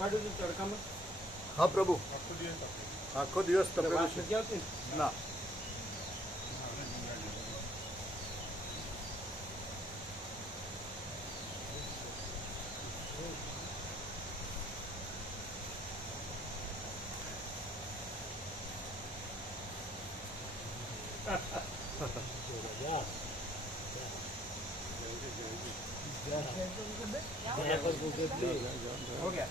हाँ प्रभु आखो दिवस ना हो गया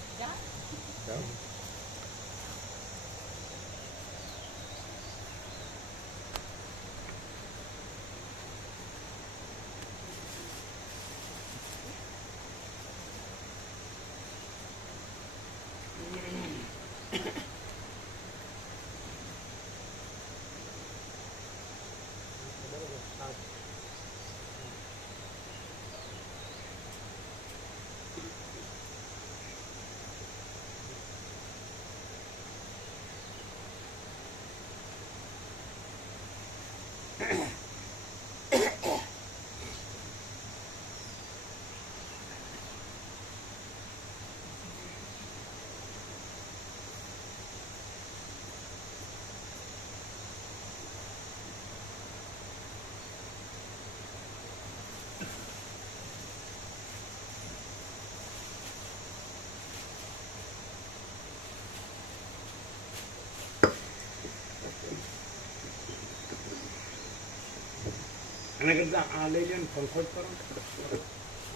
આના કરતા આ લઈ લો ને પંખો જ કરો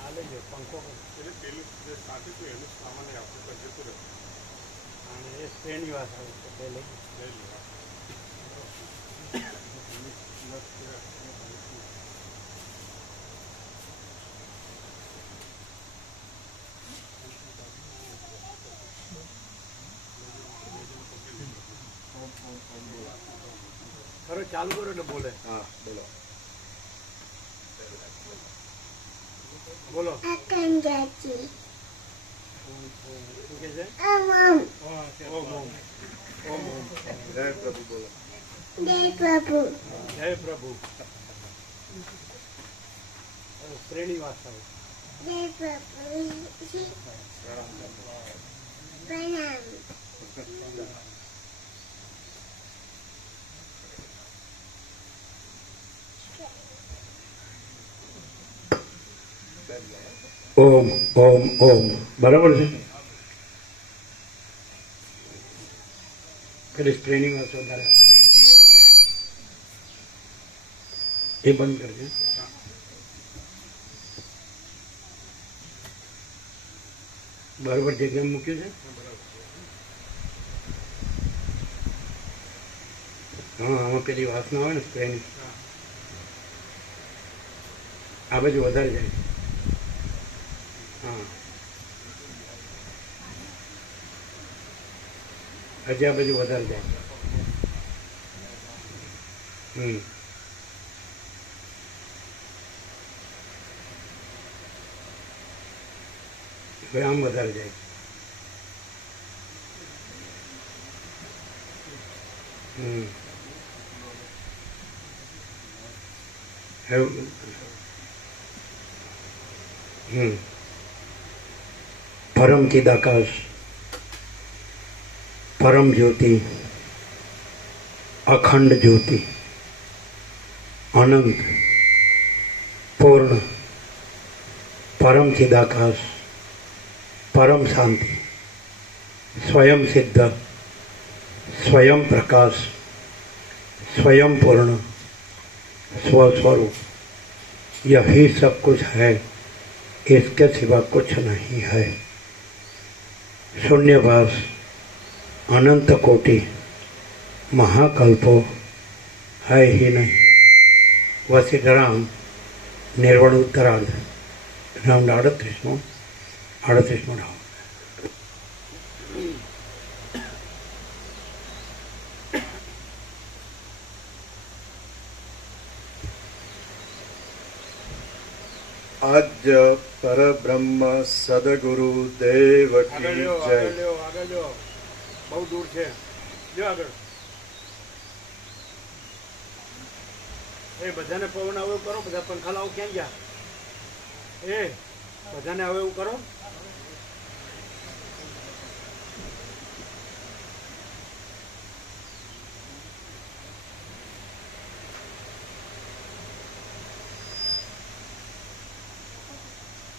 આ લઈ લો પંખો એટલે પેલું જે સાથે તો એનું સામાન આપણે કરી જતું રહે અને એ સ્પેનની વાત આવે છે બે લઈ કરો ચાલુ કરો એટલે બોલે हाँ बोलो બોલો akan jadi શું કે છે amam ઓમ ઓમ ઓમ ઓમ जय प्रभु बोलो dek babu જય પ્રભુ શ્રેણી વાત આવે dek babu si pranam ઓમ ઓમ ઓમ બરાબર છે પેલી ટ્રેનિંગ હશે વધારે એ બંધ કરજે બરાબર જગ્યા મૂક્યું છે હા આમાં પેલી વાસના આવે ને ટ્રેનિંગ આ બાજુ વધારે જાય हाँ हजी आ बाजू वधारे जाए भाई आम वधारे जाए परम चिदाकाश परम ज्योति अखंड ज्योति अनंत पूर्ण परम चिदाकाश परम शांति स्वयं सिद्ध स्वयं प्रकाश स्वयं पूर्ण स्वस्वरूप यही सब कुछ है इसके सिवा कुछ नहीं है शून्यवास अनंत कोटि महाकल्पो है ही नहीं वसीधराम निर्वण उत्तरार्ध राउंड 38 राउंड आज परब्रह्म सदगुरु देव की जय बहुत दूर છે જો આગળ એ બધાને પવન આવે એવું કરો બધા પંખા લાવો ક્યાં ગયા એ બધાને આવે એવું કરો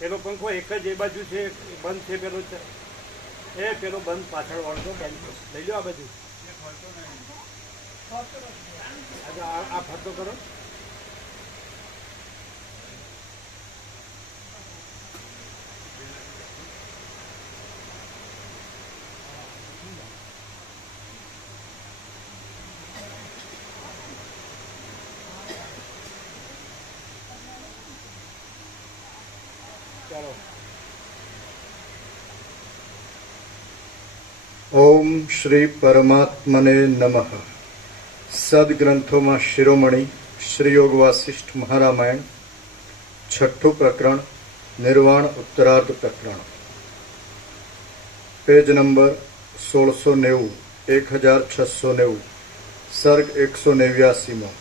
પેલો પંખો એક જ એ બાજુ છે, બંધ છે પેલો છે. એ પેલો બંધ પાછળ વળતો બંધ લઈ લો. આ બાજુ આ ફરતો કરો. ચાલો. ઓમ શ્રી પરમાત્મને નમઃ. સદગ્રંથોમાં શિરોમણી શ્રી યોગ વાસિષ્ઠ મહારામાયણ, છઠ્ઠું પ્રકરણ, નિર્વાણ ઉત્તરાર્ધ પ્રકરણ, પેજ નંબર 1690, 1690, સર્ગ 189.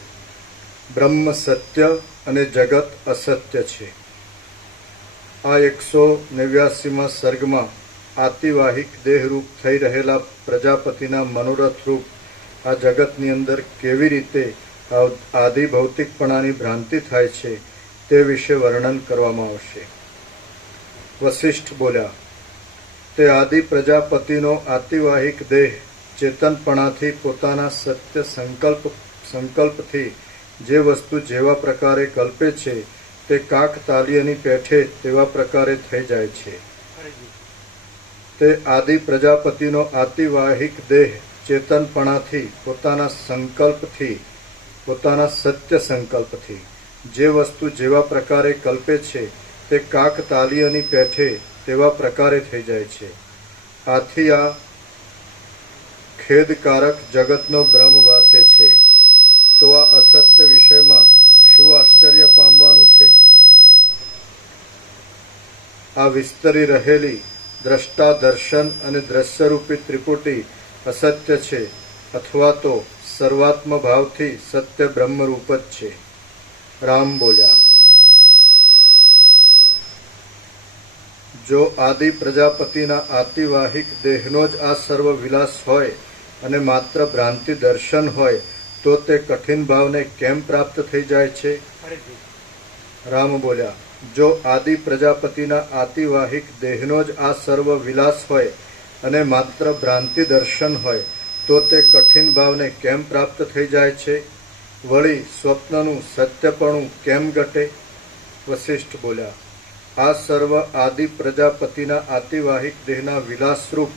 બ્રહ્મ સત્ય અને જગત અસત્ય છે. આ 189માં સર્ગમાં આતિવાહિક દેહરૂપ થઈ રહેલા પ્રજાપતિના મનોરથરૂપ આ જગતની અંદર કેવી રીતે આદિ ભૌતિકપણાની ભ્રાંતિ થાય છે તે વિશે વર્ણન કરવામાં આવશે. વસિષ્ઠ બોલ્યા, તે આદિ પ્રજાપતિનો આતિવાહિક દેહ ચેતનપણાથી પોતાના સત્ય સંકલ્પથી જે વસ્તુ જેવા પ્રકારે કલ્પે છે તે કાક તાલિયાની પેઠે તેવા પ્રકારે થઈ જાય છે. તે આદિ પ્રજાપતિનો આતિવાહિક દેહ ચેતનપણાથી પોતાના સત્ય સંકલ્પથી જે વસ્તુ જેવા પ્રકારે કલ્પે છે તે કાક તાલિયાની પેઠે તેવા પ્રકારે થઈ જાય છે. આથી આ ખેદકારક જગતનો ભ્રમ વાસે છે. તો આ અસત્ય વિષયમાં શું આશ્ચર્ય પામવાનું છે? આ વિસ્તરી રહેલી દ્રષ્ટા દર્શન અને દ્રશ્યરૂપી ત્રિપુટી અસત્ય છે અથવા તો સર્વાત્મ ભાવથી સત્ય બ્રહ્મરૂપ જ છે. રામ બોલ્યા, જો આદિ પ્રજાપતિના આતિવાહિક દેહનો જ આ સર્વ વિલાસ હોય અને માત્ર ભ્રાંતિ દર્શન હોય તો તે કઠિન ભાવને કેમ પ્રાપ્ત થઈ જાય છે? રામ બોલ્યા, જો આદિ પ્રજાપતિના આતિવાહિક દેહનો જ આ સર્વ વિલાસ હોય અને માત્ર ભ્રાંતિ દર્શન હોય તો તે કઠિન ભાવને કેમ પ્રાપ્ત થઈ જાય છે? વળી સ્વપ્નનું સત્યપણું કેમ ઘટે? વસિષ્ઠ બોલ્યા, આ સર્વ આદિ પ્રજાપતિના આતિવાહિક દેહના વિલાસરૂપ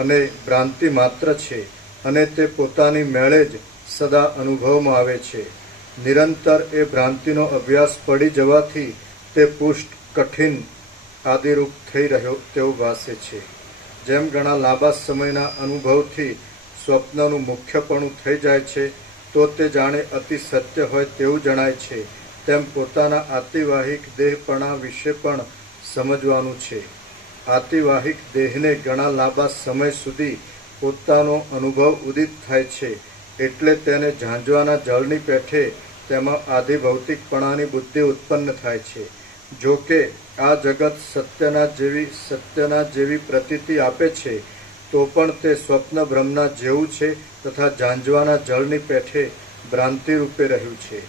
અને ભ્રાંતિ માત્ર છે અને તે પોતાની મેળે જ સદા અનુભવમાં આવે છે. નિરંતર એ ભ્રાંતિનો અભ્યાસ પડી જવાથી તે પુષ્ટ કઠિન આદિરૂપ થઈ રહ્યો તેવું ભાસે છે. જેમ ઘણા લાંબા સમયના અનુભવથી સ્વપ્નનું મુખ્યપણું થઈ જાય છે તો તે જાણે અતિ સત્ય હોય તેવું જણાય છે, તેમ પોતાના આતિવાહિક દેહપણા વિશે પણ સમજવાનું છે. આતિવાહિક દેહને ઘણા લાંબા સમય સુધી પોતાનો અનુભવ ઉદિત થાય છે એટલે તેને ઝાંઝવાના જળની પેઠે તેમાં આદિ ભૌતિકપણાની બુદ્ધિ ઉત્પન્ન થાય છે. જો કે આ જગત સત્યના જેવી પ્રતીતિ આપે છે તો પણ તે સ્વપ્ન બ્રહ્મના જેવું છે તથા ઝાંઝવાના જળની પેઠે ભ્રાંતિ રૂપે રહ્યું છે.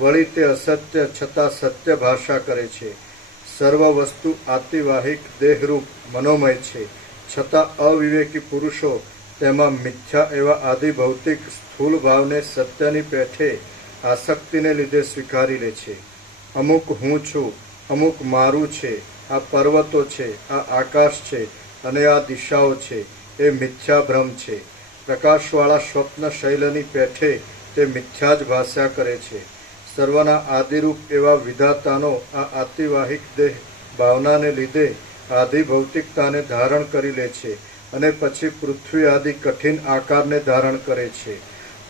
વળી તે અસત્ય છતાં સત્ય ભાષા કરે છે. સર્વ વસ્તુ આતિવાહિક દેહરૂપ મનોમય છે છતાં અવિવેકી પુરુષો તેમાં મિથ્યા એવા આદિ ભૌતિક સ્થૂલ ભાવને સત્યની પેઠે આસક્તિને લીધે સ્વીકારી લે છે. અમુક હું છું, અમુક મારું છે, આ પર્વતો છે, આ આકાશ છે અને આ દિશાઓ છે એ મિથ્યા ભ્રમ છે. પ્રકાશવાળા સ્વપ્ન શૈલની પેઠે તે મિથ્યા જ ભાષ્યા કરે છે. સર્વના આદિરૂપ એવા વિધાતાનો આ આતિવાહિક દેહ ભાવનાને લીધે આદિ ભૌતિકતાને ધારણ કરી લે છે અને પછી પૃથ્વી આદિ કઠિન આકારને ધારણ કરે છે.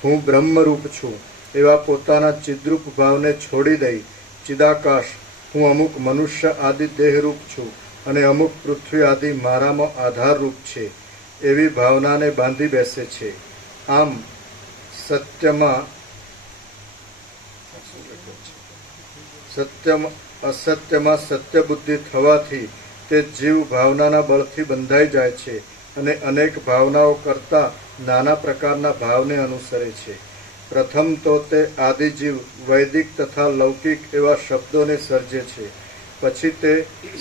હું બ્રહ્મરૂપ છું એવા પોતાના ચિદ્રૂપ ભાવને છોડી દઈ ચિદાકાશ હું અમુક મનુષ્ય આદિ દેહરૂપ છું અને અમુક પૃથ્વી આદિ મારામાં આધારરૂપ છે એવી ભાવનાને બાંધી બેસે છે. આમ અસત્યમાં સત્ય બુદ્ધિ થવાથી તે જીવ ભાવનાના બળથી બંધાઈ જાય છે અને અનેક ભાવનાઓ કરતા નાના પ્રકારના ભાવને અનુસરે છે. પ્રથમ તો તે આદિજીવ વૈદિક તથા લૌકિક એવા શબ્દોને સર્જે છે પછી તે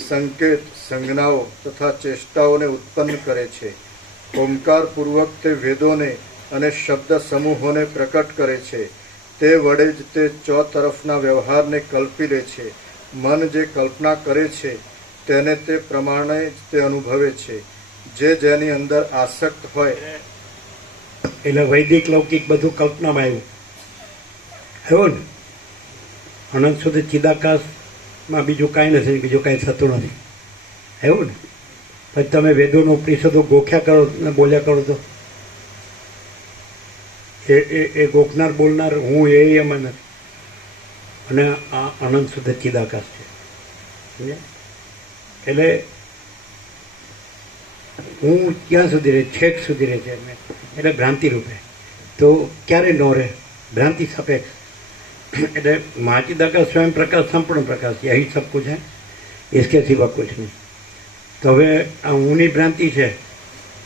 સંકેત, સંજ્ઞાઓ તથા ચેષ્ટાઓને ઉત્પન્ન કરે છે. ઓમકારપૂર્વક તે વેદોને અને શબ્દ સમૂહોને પ્રકટ કરે છે. તે વડે જ તે ચોતરફના વ્યવહારને કલ્પી લે છે. મન જે કલ્પના કરે છે તેને તે પ્રમાણે જ તે અનુભવે છે. જે જેની અંદર આસક્ત હોય એટલે વૈદિક લૌકિક બધું કલ્પનામાં આવ્યું ને અનંત સુધી ચિદાકાશમાં બીજું કાંઈ નથી, બીજું કાંઈ થતું નથી, એવું ને. પછી તમે વેદોનો ઉપનિષદો ગોખ્યા કરો ને બોલ્યા કરો તો એ ગોખનાર બોલનાર હું એમાં નથી. અને આ અનંત સુધી ચિદાકાશ છે, સમજ્યા? એટલે હું ક્યાં સુધી રહે, છેક સુધી રહે છે એટલે ભ્રાંતિ રૂપે. તો ક્યારે ન રહે? ભ્રાંતિ સાપેક્ષ. એટલે महाचिदाकाश स्वयं प्रकाश संपूर्ण प्रकाश, यही सब कुछ है, इसके सिवा कुछ नहीं. તો હવે આ ઊંની ભ્રાંતિ છે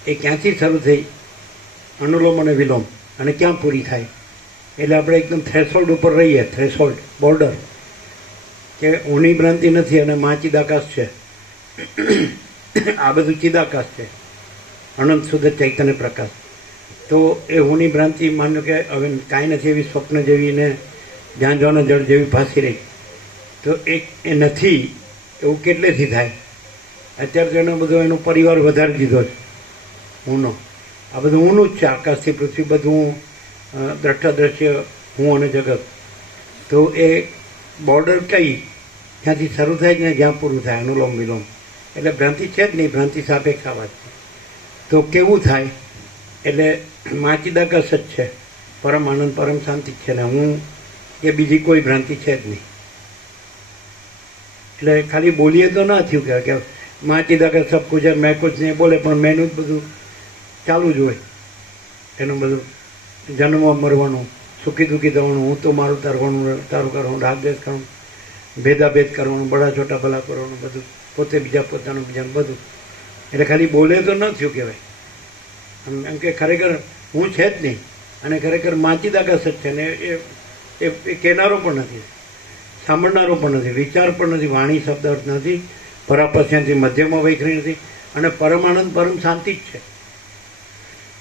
એ ક્યાંથી શરૂ થઈ? અનુલોમ અને વિલોમ, અને ક્યાં પૂરી થાય? એટલે આપણે એકદમ થ્રેશોલ્ડ ઉપર રહીએ, થ્રેશોલ્ડ બોર્ડર, કે ઊંની ભ્રાંતિ નથી અને महाचिदाकाश છે. આ બધું ચિદાકાશ છે, અનંત શુદ્ધ ચૈતન્ય પ્રકાશ. તો એ ઊંની ભ્રાંતિ માનો કે હવે કાંઈ નથી એવી સ્વપ્ન જેવી ને જાંજવાના જળ જેવી ભાસી રહી, તો એ નથી એવું કેટલેથી થાય? અત્યારે તો એનો બધો એનો પરિવાર વધારી દીધો છે, ઊંનો. આ બધું ઊંનું જ છે, આકાશથી પૃથ્વી બધું દ્રષ્ટાદ્રશ્ય હું અને જગત. તો એ બોર્ડર કઈ જ્યાંથી શરૂ થાય ને જ્યાં પૂરું થાય, અનુલોમ વિલોમ. એટલે ભ્રાંતિ છે જ નહીં, ભ્રાંતિ સાપેક્ષ વાત છે. તો કેવું થાય? એટલે महाचिदाकाश જ છે, પરમ આનંદ પરમ શાંતિ જ છે ને હું એ બીજી કોઈ ભ્રાંતિ છે જ નહીં. એટલે ખાલી બોલીએ તો ના થયું કે महाचिदाकाश સબ કુછ મેં કુછ નહીં બોલે, પણ મેનું જ બધું ચાલુ જ હોય. એનું બધું જન્મ મરવાનું, સુખી દુઃખી થવાનું, હું તો મારું તારવાનું, તારું કરવાનું, રાગદ્વેષ કરવાનું, ભેદાભેદ કરવાનું, બડા છોટા ભલા કરવાનું, બધું પોતે બીજા પોતાનું બીજાનું બધું. એટલે ખાલી બોલે તો ન થયું કહેવાય. એમ કે ખરેખર હું છે જ નહીં, અને ખરેખર महाचिदाकाश જ છે ને એ કહેનારો પણ નથી, સાંભળનારો પણ નથી, વિચાર પણ નથી, વાણી શબ્દ અર્થ નથી, પરાપસ્યાથી મધ્યમાં વૈખરી નથી, અને પરમ આનંદ પરમ શાંતિ જ છે.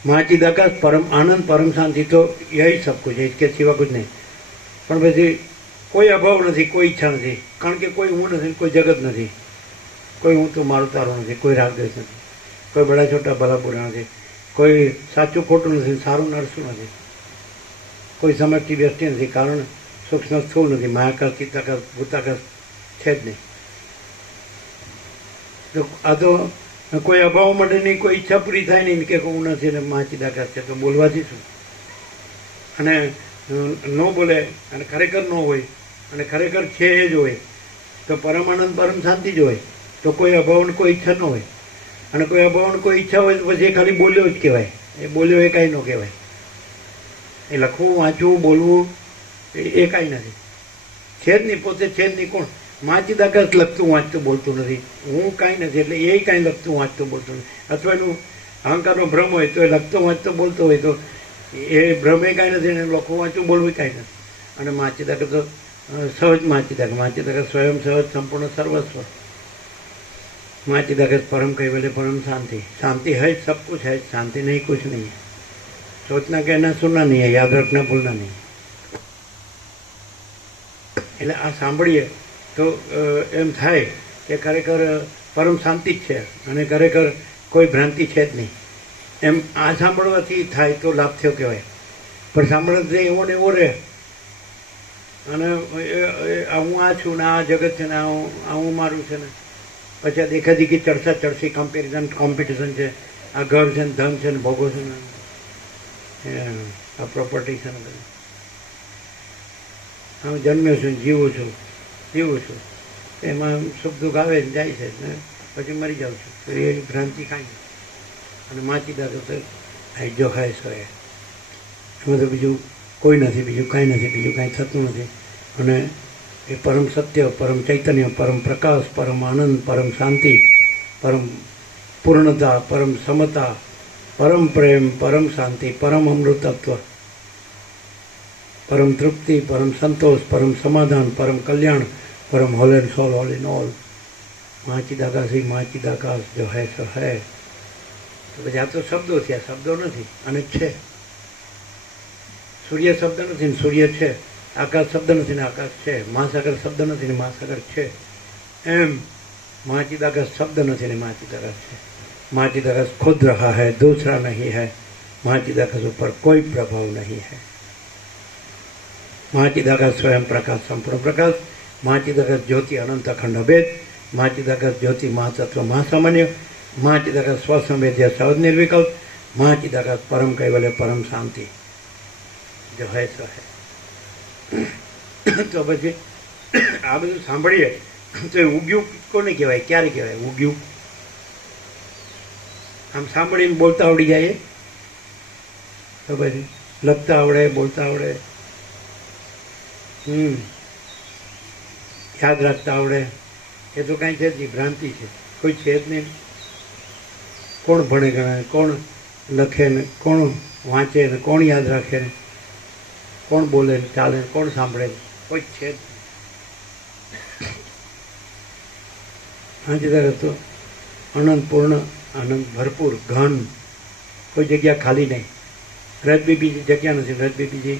महाचिदाकाश परम आनंद परम शांति, तो यही सब कुछ है, इसके सिवा कुछ नहीं. પણ પછી કોઈ અભાવ નથી, કોઈ ઈચ્છા નથી, કારણ કે કોઈ હું નથી, કોઈ જગત નથી, કોઈ હું તો મારું તારું નથી, કોઈ રાગદ્વેષ નથી, કોઈ બડા છોટા ભલા બુરા નથી, કોઈ સાચું ખોટું નથી, સારું નરસું નથી, કોઈ સમષ્ટિ વ્યષ્ટિ નથી, કારણ સૂક્ષ્મ સ્થૂળ નથી, મહાકાશ ચિત્તાકાશ ભૂતાકાશ છે જ નહીં. તો આ તો કોઈ અભાવ માટે નહીં, કોઈ ઈચ્છા પૂરી થાય નહીં કે હું નથી ને महाचिदाकाश છે, તો બોલવાથી શું? અને ન બોલે અને ખરેખર ન હોય અને ખરેખર છે એ જ હોય, તો પરમાનંદ પરમ શાંતિ જ હોય. તો કોઈ અભાવને કોઈ ઈચ્છા ન હોય, અને કોઈ અભાવને કોઈ ઈચ્છા હોય તો પછી એ ખાલી બોલ્યો જ કહેવાય. એ બોલ્યો એ કાંઈ ન કહેવાય. એ લખવું, વાંચવું, બોલવું એ કાંઈ નથી, છે જ નહીં, પોતે છે જ નહીં. કોણ? महाचिदाकाश લખતું વાંચતું બોલતું નથી, હું કાંઈ નથી, એટલે એ કાંઈ લખતું વાંચતું બોલતું નથી. અથવા એનું અહંકારનો ભ્રમ હોય તો એ લખતો વાંચતો બોલતો હોય તો એ ભ્રમ એ કાંઈ નથી, અને લખવું વાંચવું બોલવું કાંઈ નથી. અને महाचिदाकाश તો સહજ महाचिदाकाश સ્વયં સહજ સંપૂર્ણ સર્વસ્વ. महाचिदाकाश परम कैवल्य परम शांति. शांति है सब कुछ है, शांति नहीं कुछ नहीं है. सोचना कहना सुनना नहीं है, याद रखना भूलना नहीं. એટલે આ સાંભળીએ તો એમ થાય કે ખરેખર પરમ શાંતિ જ છે, અને ખરેખર કોઈ ભ્રાંતિ છે જ નહીં. એમ આ સાંભળવાથી થાય તો લાભ થયો કહેવાય. પણ સાંભળવાથી એવો ને એવો રહે, અને હું આ છું ને આ જગત છે ને આ હું મારું છે ને, પછી આ દેખાદેખી ચડસા ચડસી કમ્પેરિઝન કોમ્પિટિશન છે, આ ઘર છે ને ધન છે ને ભોગો છે ને આ પ્રોપર્ટી છે ને બધું. હું જન્મ્યો છું, જીવું છું, એમાં સુખ દુઃખ આવે ને જાય છે ને પછી મરી જાઉં છું. તો એ ભ્રાંતિ કાંઈ નહીં. અને महाचिदाकाश તો જો ખાય સો એમાં તો બીજું કોઈ નથી, બીજું કાંઈ નથી, બીજું કાંઈ થતું નથી. અને એ પરમ સત્ય, પરમ ચૈતન્ય, પરમ પ્રકાશ, પરમ આનંદ, પરમ શાંતિ, પરમ પૂર્ણતા, પરમ સમતા, પરમ પ્રેમ, પરમ શાંતિ, પરમ અમૃતત્વ, પરમ તૃપ્તિ, પરમ સંતોષ, પરમ સમાધાન, પરમ કલ્યાણ, परम whole and soul all in all, माचिदाकाश ही माचिदाकाश जो है सो है। तो પછી આ તો શબ્દો છે, આ શબ્દો નથી અને છે। સૂર્ય શબ્દ નથી ને સૂર્ય છે, આકાશ શબ્દ નથી ને આકાશ છે, મહાસાગર શબ્દ નથી ને મહાસાગર છે। એમ माचिदाकाश शब्द नहीं, माचिदाकाश है। माचिदाकाश खुद रहा है, दूसरा नहीं है। माचिदाकाश ऊपर कोई प्रभाव नहीं है। माचिदाकाश स्वयं प्रकाश संपूर्ण प्रकाश, माचिदाकाश ज्योति अनंत अखंड अभेद, माचिदाकाश ज्योति महातत्व महासामान्य, माचिदाकाश स्वसंवेद्य सहज निर्विकल्प, माचिदाकाश परम कैवल्य परम शांति जो है सो है। तो પછી આ બધું સાંભળીએ તો ઉગ્યું કોને કહેવાય, ક્યારે કહેવાય ઉગ્યું? આમ સાંભળીને બોલતા આવડી જાય તો પછી લખતા આવડે, બોલતા આવડે, યાદ રાખતા આવડે, એ તો કાંઈ છે જ નહીં, ભ્રાંતિ છે, કોઈ છે જ નહીં। કોણ ભણે ગણે, કોણ લખે ને, કોણ વાંચે ને, કોણ યાદ રાખે ને, કોણ બોલે ને ચાલે, કોણ સાંભળે, કોઈ છે જ નહીં। माचिदाकाश तो अनंत पूर्ण, अनंत भरपूर, घन, कोई जगह खाली नहीं। रजबी बीजी जगह नहीं, रजबी बीजी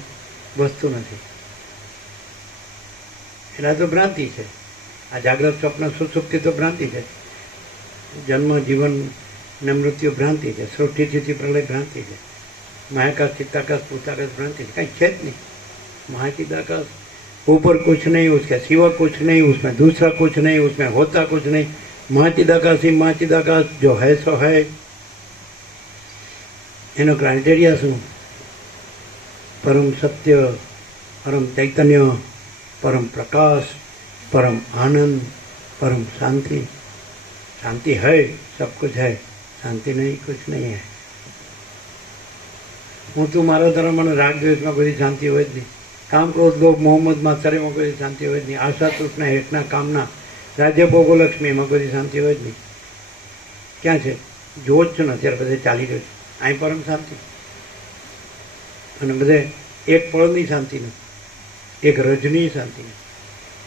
वस्तु नहीं। एना तो भ्रांति है। आ जागृत स्वप्न सुसुप्ति तो भ्रांति है। जन्म जीवन ने मृत्यु भ्रांति है। सृष्टि स्थिति प्रलय भ्रांति है। महाकाश चित्ताकाश भूताकाश भ्रांति है, कहीं है नहीं। महाचिदाकाश ऊपर कुछ नहीं, उसके सिवा कुछ नहीं, उसमें दूसरा कुछ नहीं, उसमें होता कुछ नहीं। माचिदाकाश ही माचिदाकाश जो है सो है। एनो क्राइटेरिया शू? परम सत्य, परम चैतन्य, परम प्रकाश, परम आनंद, परम शांति। शांति है, सब कुछ है, शांति नहीं कुछ नहीं है। हूँ तू मारा धर्म मन राग द्वेष में कोई शांति हो नहीं। काम क्रोध लोभ मोह मद मात्सर्य में कोई शांति हो नहीं। आशा तृष्णा हेठना कामना राज्य भोगो लक्ष्मी में कोई शांति हो नहीं। क्या है जो ज छो अत्यारे बधे चाली रह्यो छे, आ परम शांति। अने बधे एक पळनी शांति नहीं, एक रजनी शांति नहीं।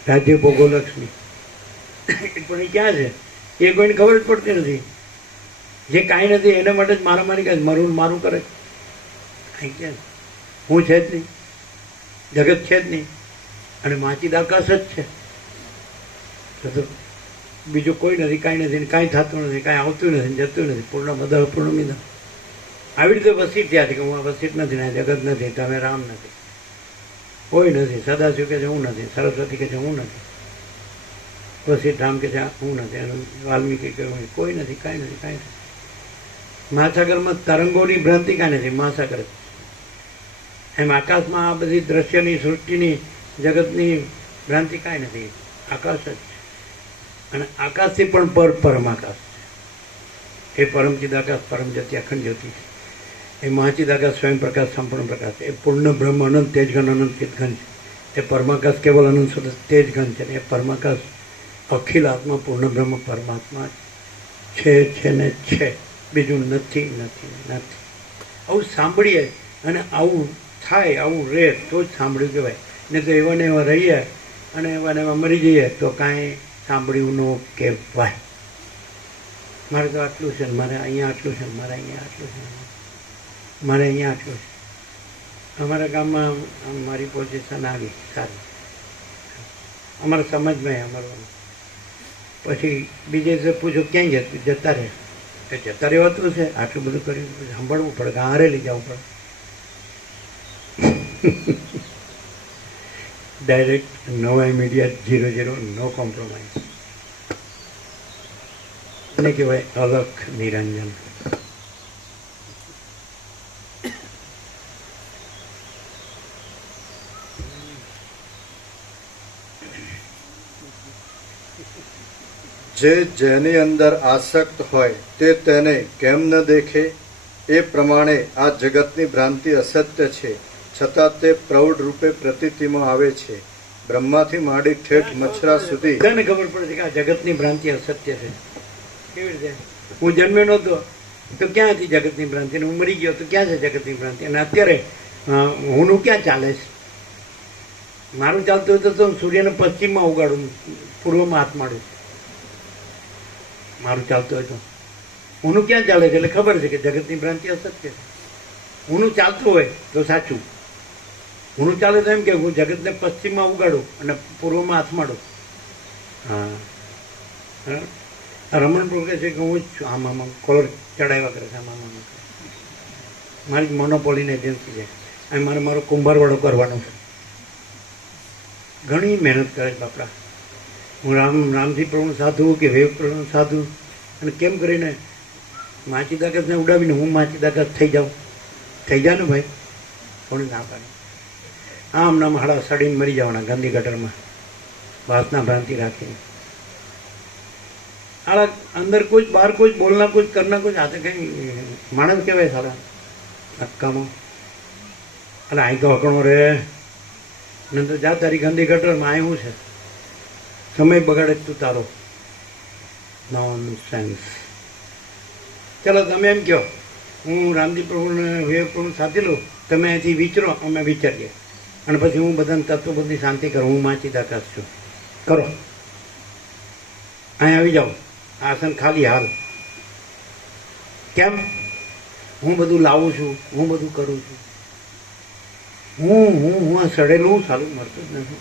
राज्य भोगो लक्ष्मी पण क्या है ये कोईने खबर ज पड़ती नहीं। जे कांई नथी एना माटे ज मारामारी करे, मरू मारू करे। क्या हूँ छे ज नहीं, जगत है ज नहीं, अने माचिदाकाश ज छे। तो बीजू कोई नहीं, कांई नहीं, कांई थतुं नहीं, कांई आवतुं नहीं, जतुं नहीं। पूर्णमदः पूर्णमिदं આવી રીતે વસીત થયા છે કે હું આ વસીત નથી, ને જગત નથી, તમે રામ નથી, કોઈ નથી। સદાશિવ કે છે હું નથી, સરસ્વતી કે છે હું નથી, વસીત રામ કે છે હું નથી, અને વાલ્મીકી કે હું, કોઈ નથી, કાંઈ નથી, કાંઈ નથી। મહાસાગરમાં તરંગોની ભ્રાંતિ કાંઈ નથી, મહાસાગર જ। એમ આકાશમાં આ બધી દ્રશ્યની સૃષ્ટિની જગતની ભ્રાંતિ કાંઈ નથી, આકાશ જ છે। અને આકાશથી પણ પરમાકાશ છે। એ પરમ ચિદાકાશ, પરમ જ્યોતિ, અખંડ જ્યોતિ છે। એ મહાચિદાકાશ સ્વયં પ્રકાશ, સંપૂર્ણ પ્રકાશ છે। એ પૂર્ણ બ્રહ્મ અનંત તેજઘન, અનંત ચિતઘન છે। એ પરમાકાશ કેવલ અનંત શુદ્ધ તેજઘન છે। એ પરમાકાશ અખિલ આત્મા પૂર્ણ બ્રહ્મ પરમાત્મા છે ને છે, બીજું નથી નથી નથી। આવું સાંભળીએ અને આવું થાય, આવું રહે તો જ સાંભળ્યું કહેવાય। ને તો એવા ને એવા રહીએ અને એવા ને એવા મરી જઈએ તો કાંઈ સાંભળ્યું ન કહેવાય। મારે તો આટલું છે, મારે અહીંયા આટલું છે, મારે અહીંયા આટલું છે, મારે અહીંયા આટલું છે। અમારા ગામમાં મારી પોઝિશન આવી સારી, અમારા સમાજમાં અમારું। પછી બીજે પૂછો ક્યાંય જતા રહે, જતા રહેવાતું છે। આટલું બધું કર્યું, સાંભળવું પડે, હારે લઈ જવું પડે। डायरेक्ट नो इमीडिएट 00 नो कॉम्प्रोमाइज ने कहवाय अलख निरंजन। જે જેની અંદર આસક્ત હોય તે તેને કેમ ન દેખે? એ પ્રમાણે આ જગતની ભ્રાંતિ અસત્ય છે, છતાં તે પ્રૌઢ રૂપે પ્રતીતિમાં આવે છે। બ્રહ્માથી માંડી ઠેઠ મચ્છરા સુધી બધાને ખબર પડે છે કે આ જગતની ભ્રાંતિ અસત્ય છે। કેવી રીતે? હું જન્મ્યો નહોતો તો ક્યાં હતી જગતની ભ્રાંતિ, અને હું મરી ગયો તો ક્યાં છે જગતની ભ્રાંતિ, અને અત્યારે હુંનું ક્યાં ચાલે છે? મારું ચાલતું હોય તો સૂર્યને પશ્ચિમમાં ઉગાડું, પૂર્વમાં હાથ માડું. મારું ચાલતું હોય તો ઊનું ક્યાં ચાલે છે એટલે ખબર છે કે જગતની ભ્રાંતિ અસત્ય છે. ઊનું ચાલતું હોય તો સાચું. ઊનું ચાલે તો એમ કે હું જગતને પશ્ચિમમાં ઉગાડું અને પૂર્વમાં હાથ માડું. હા, રમણ પ્રભુ કહે છે કે હું જ છું. આમાં કોલર ચડાવ્યા કરે છે. આમાં મારી મોનોપોલીની એજન્સી છે. અને મારે મારો કુંભારવાળો કરવાનો છે. ઘણી મહેનત કરે છે બાપડા. હું રામજી પ્રભુનું સાધુ કે વેવ પ્રભુનું સાધુ, અને કેમ કરીને માચી દાગતને ઉડાવીને હું માચી દાગત થઈ જાઉં. થઈ જાય ને ભાઈ, કોને ના પાડે. આમ નામ હાડા સડીને મરી જવાના ગંદી ગટરમાં, વાસના ભ્રાંતિ રાખીને. આડા અંદર કોઈ બહાર કોઈ બોલના કોઈ કરના કોઈ હાથે કંઈ માણસ કહેવાય સારા હક્કામાં. અને અહીં તો હકણો રે ને તો જા તારી ગંદી ગટરમાં અહીં શું છે, સમય બગાડે તું તારો. Non sense. ચાલો તમે એમ કહો હું રામજી પ્રભુને વિવેક પ્રભુ સાથી લઉં, તમે અહીંથી વિચરો, અમે વિચારીએ, અને પછી હું બધાને તત્વબુદ્ધિ શાંતિ કરું. હું માચી દાકાશ છું, કરો. અહીં આવી જાઓ, આસન ખાલી હાલ. કેમ? હું બધું લાવું છું, હું બધું કરું છું. હું આ સડેલું સારું મળતું જ નથી.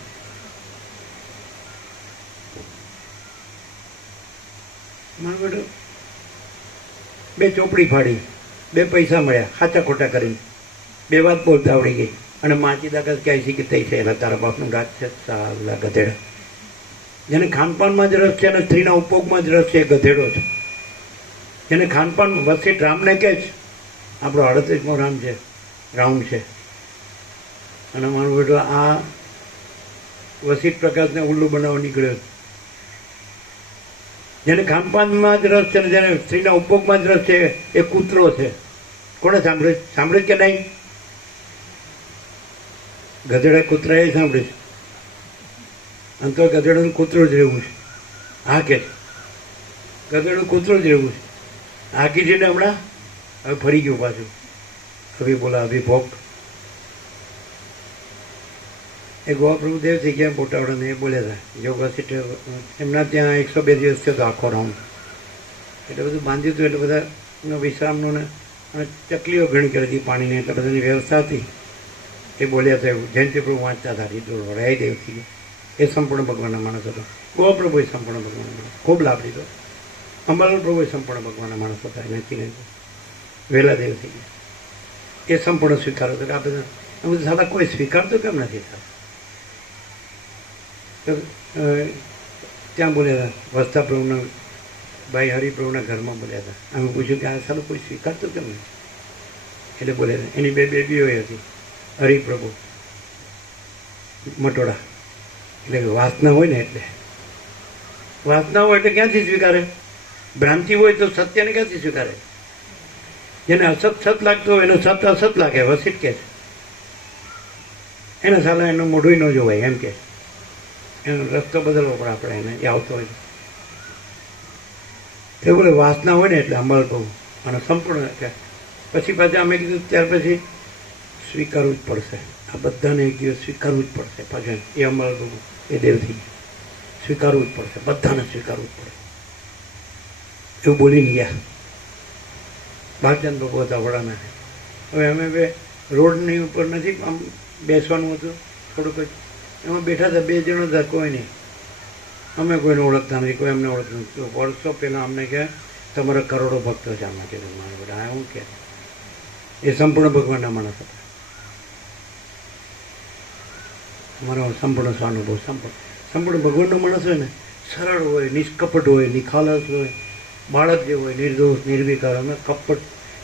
મારો બેટો બે ચોપડી ફાડી, બે પૈસા મળ્યા, સાચા ખોટા કરીને, બે વાત બોલતા આવડી ગઈ, અને માચી દાખલ ક્યાંય શીખી થઈ છે એના તારા બાપનું રાજ છે. સાલા ગધેડા. જેને ખાનપાનમાં જ રસ છે અને સ્ત્રીના ઉપયોગમાં જ રસ છે એ ગધેડો છે. જેને ખાનપાન વસીટ રામને કહે છે, આપણો 38મો રામ છે, રાઉન્ડ છે. અને મારું બેટો આ વસીટ પ્રકાશને ઉલ્લુ બનાવવા નીકળ્યો. જેને ખાનપાનમાં જ રસ છે ને જેને સ્ત્રીના ઉપયોગમાં જ રસ છે એ કૂતરો છે. કોણે સાંભળે કે નહીં? ગધેડા કૂતરાએ સાંભળે છે. અને તો ગધેડાનું કૂતરો જ રહેવું છે. હા કે ગધેડું કૂતરો જ રહેવું છે. હાકી છે ને હમણાં હવે ફરી ગયું પાછું. અભી બોલા અભી ભોગ. એ ગોવા પ્રભુદેવ થઈ ગયા બોટાવડાને, એ બોલ્યા હતા યોગા સીટ એમના ત્યાં 102 દિવસ થયો હતો આખો રાઉન્ડ. એટલે બધું બાંધ્યું હતું, એટલે બધા વિશ્રામનું ને અને ચકલીઓ ઘણી કરી હતી પાણીની, એટલે બધાની વ્યવસ્થા હતી. એ બોલ્યા હતા એવું. જયંતિ પ્રભુ વાંચતા હતા રીતોડ વડાઈ દેવ થઈ ગયા. એ સંપૂર્ણ ભગવાનના માણસ હતો. ગોવા પ્રભુ એ સંપૂર્ણ ભગવાનના માણસ, ખૂબ લાભ લીધો. અંબાલાલ પ્રભુ એ સંપૂર્ણ ભગવાનના માણસ હતા. નથી વહેલા દેવ થઈ ગયા. એ સંપૂર્ણ સ્વીકારો હતો. આ બધા સારા કોઈ સ્વીકારતો કેમ નથી સારા? ત્યાં બોલ્યા હતા વસ્તા પ્રભુના ભાઈ હરિપ્રભુના ઘરમાં બોલ્યા હતા. અમે પૂછ્યું કે આ સારું કોઈ સ્વીકારતું કેમ નથી? એટલે બોલ્યા હતા એની બે બેબીઓ હતી, હરિપ્રભુ મટોડા. એટલે વાસના હોય ને, એટલે વાસના હોય એટલે ક્યાંથી સ્વીકારે? ભ્રાંતિ હોય તો સત્યને ક્યાંથી સ્વીકારે? જેને અસત સત લાગતો હોય એનો સત અસત લાગે, વસીટ કે છે. એને સાલા એનું મોઢું ન જોવાય એમ કે. એનો રસ્તો બદલવો પડે આપણે એને, એ આવતો હોય તો બોલે વાસના હોય ને એટલે અંબાલ બહુ અને સંપૂર્ણ. પછી પાછા અમે કીધું ત્યાર પછી સ્વીકારવું જ પડશે. આ બધાને એક દિવસ સ્વીકારવું જ પડશે. પાછું એ અંબાલ બહુ એ દેવથી સ્વીકારવું જ પડશે, બધાને સ્વીકારવું જ પડે એવું બોલીને ગયા. બાલચંદ પ્રભુ હતા વડાના. હવે અમે બે રોડની ઉપર નથી આમ બેસવાનું હતું થોડુંક જ, એમાં બેઠા હતા. 2 જણ હતા, કોઈ નહીં. અમે કોઈને ઓળખતા નથી, કોઈ અમને ઓળખતા નથી. વર્ષો પહેલાં અમને કહે તમારા કરોડો ભક્તો છે આમાં. કીધું મારા બધા આ હું કે એ સંપૂર્ણ ભગવાનના માણસ હતા. અમારો સંપૂર્ણ સ્વાનુભવ સંપૂર્ણ ભગવાનનો માણસ હોય ને, સરળ હોય, નિષ્કપટ હોય, નિખાલસ હોય, બાળક જે હોય, નિર્દોષ નિર્વિકાર. અમે કપટ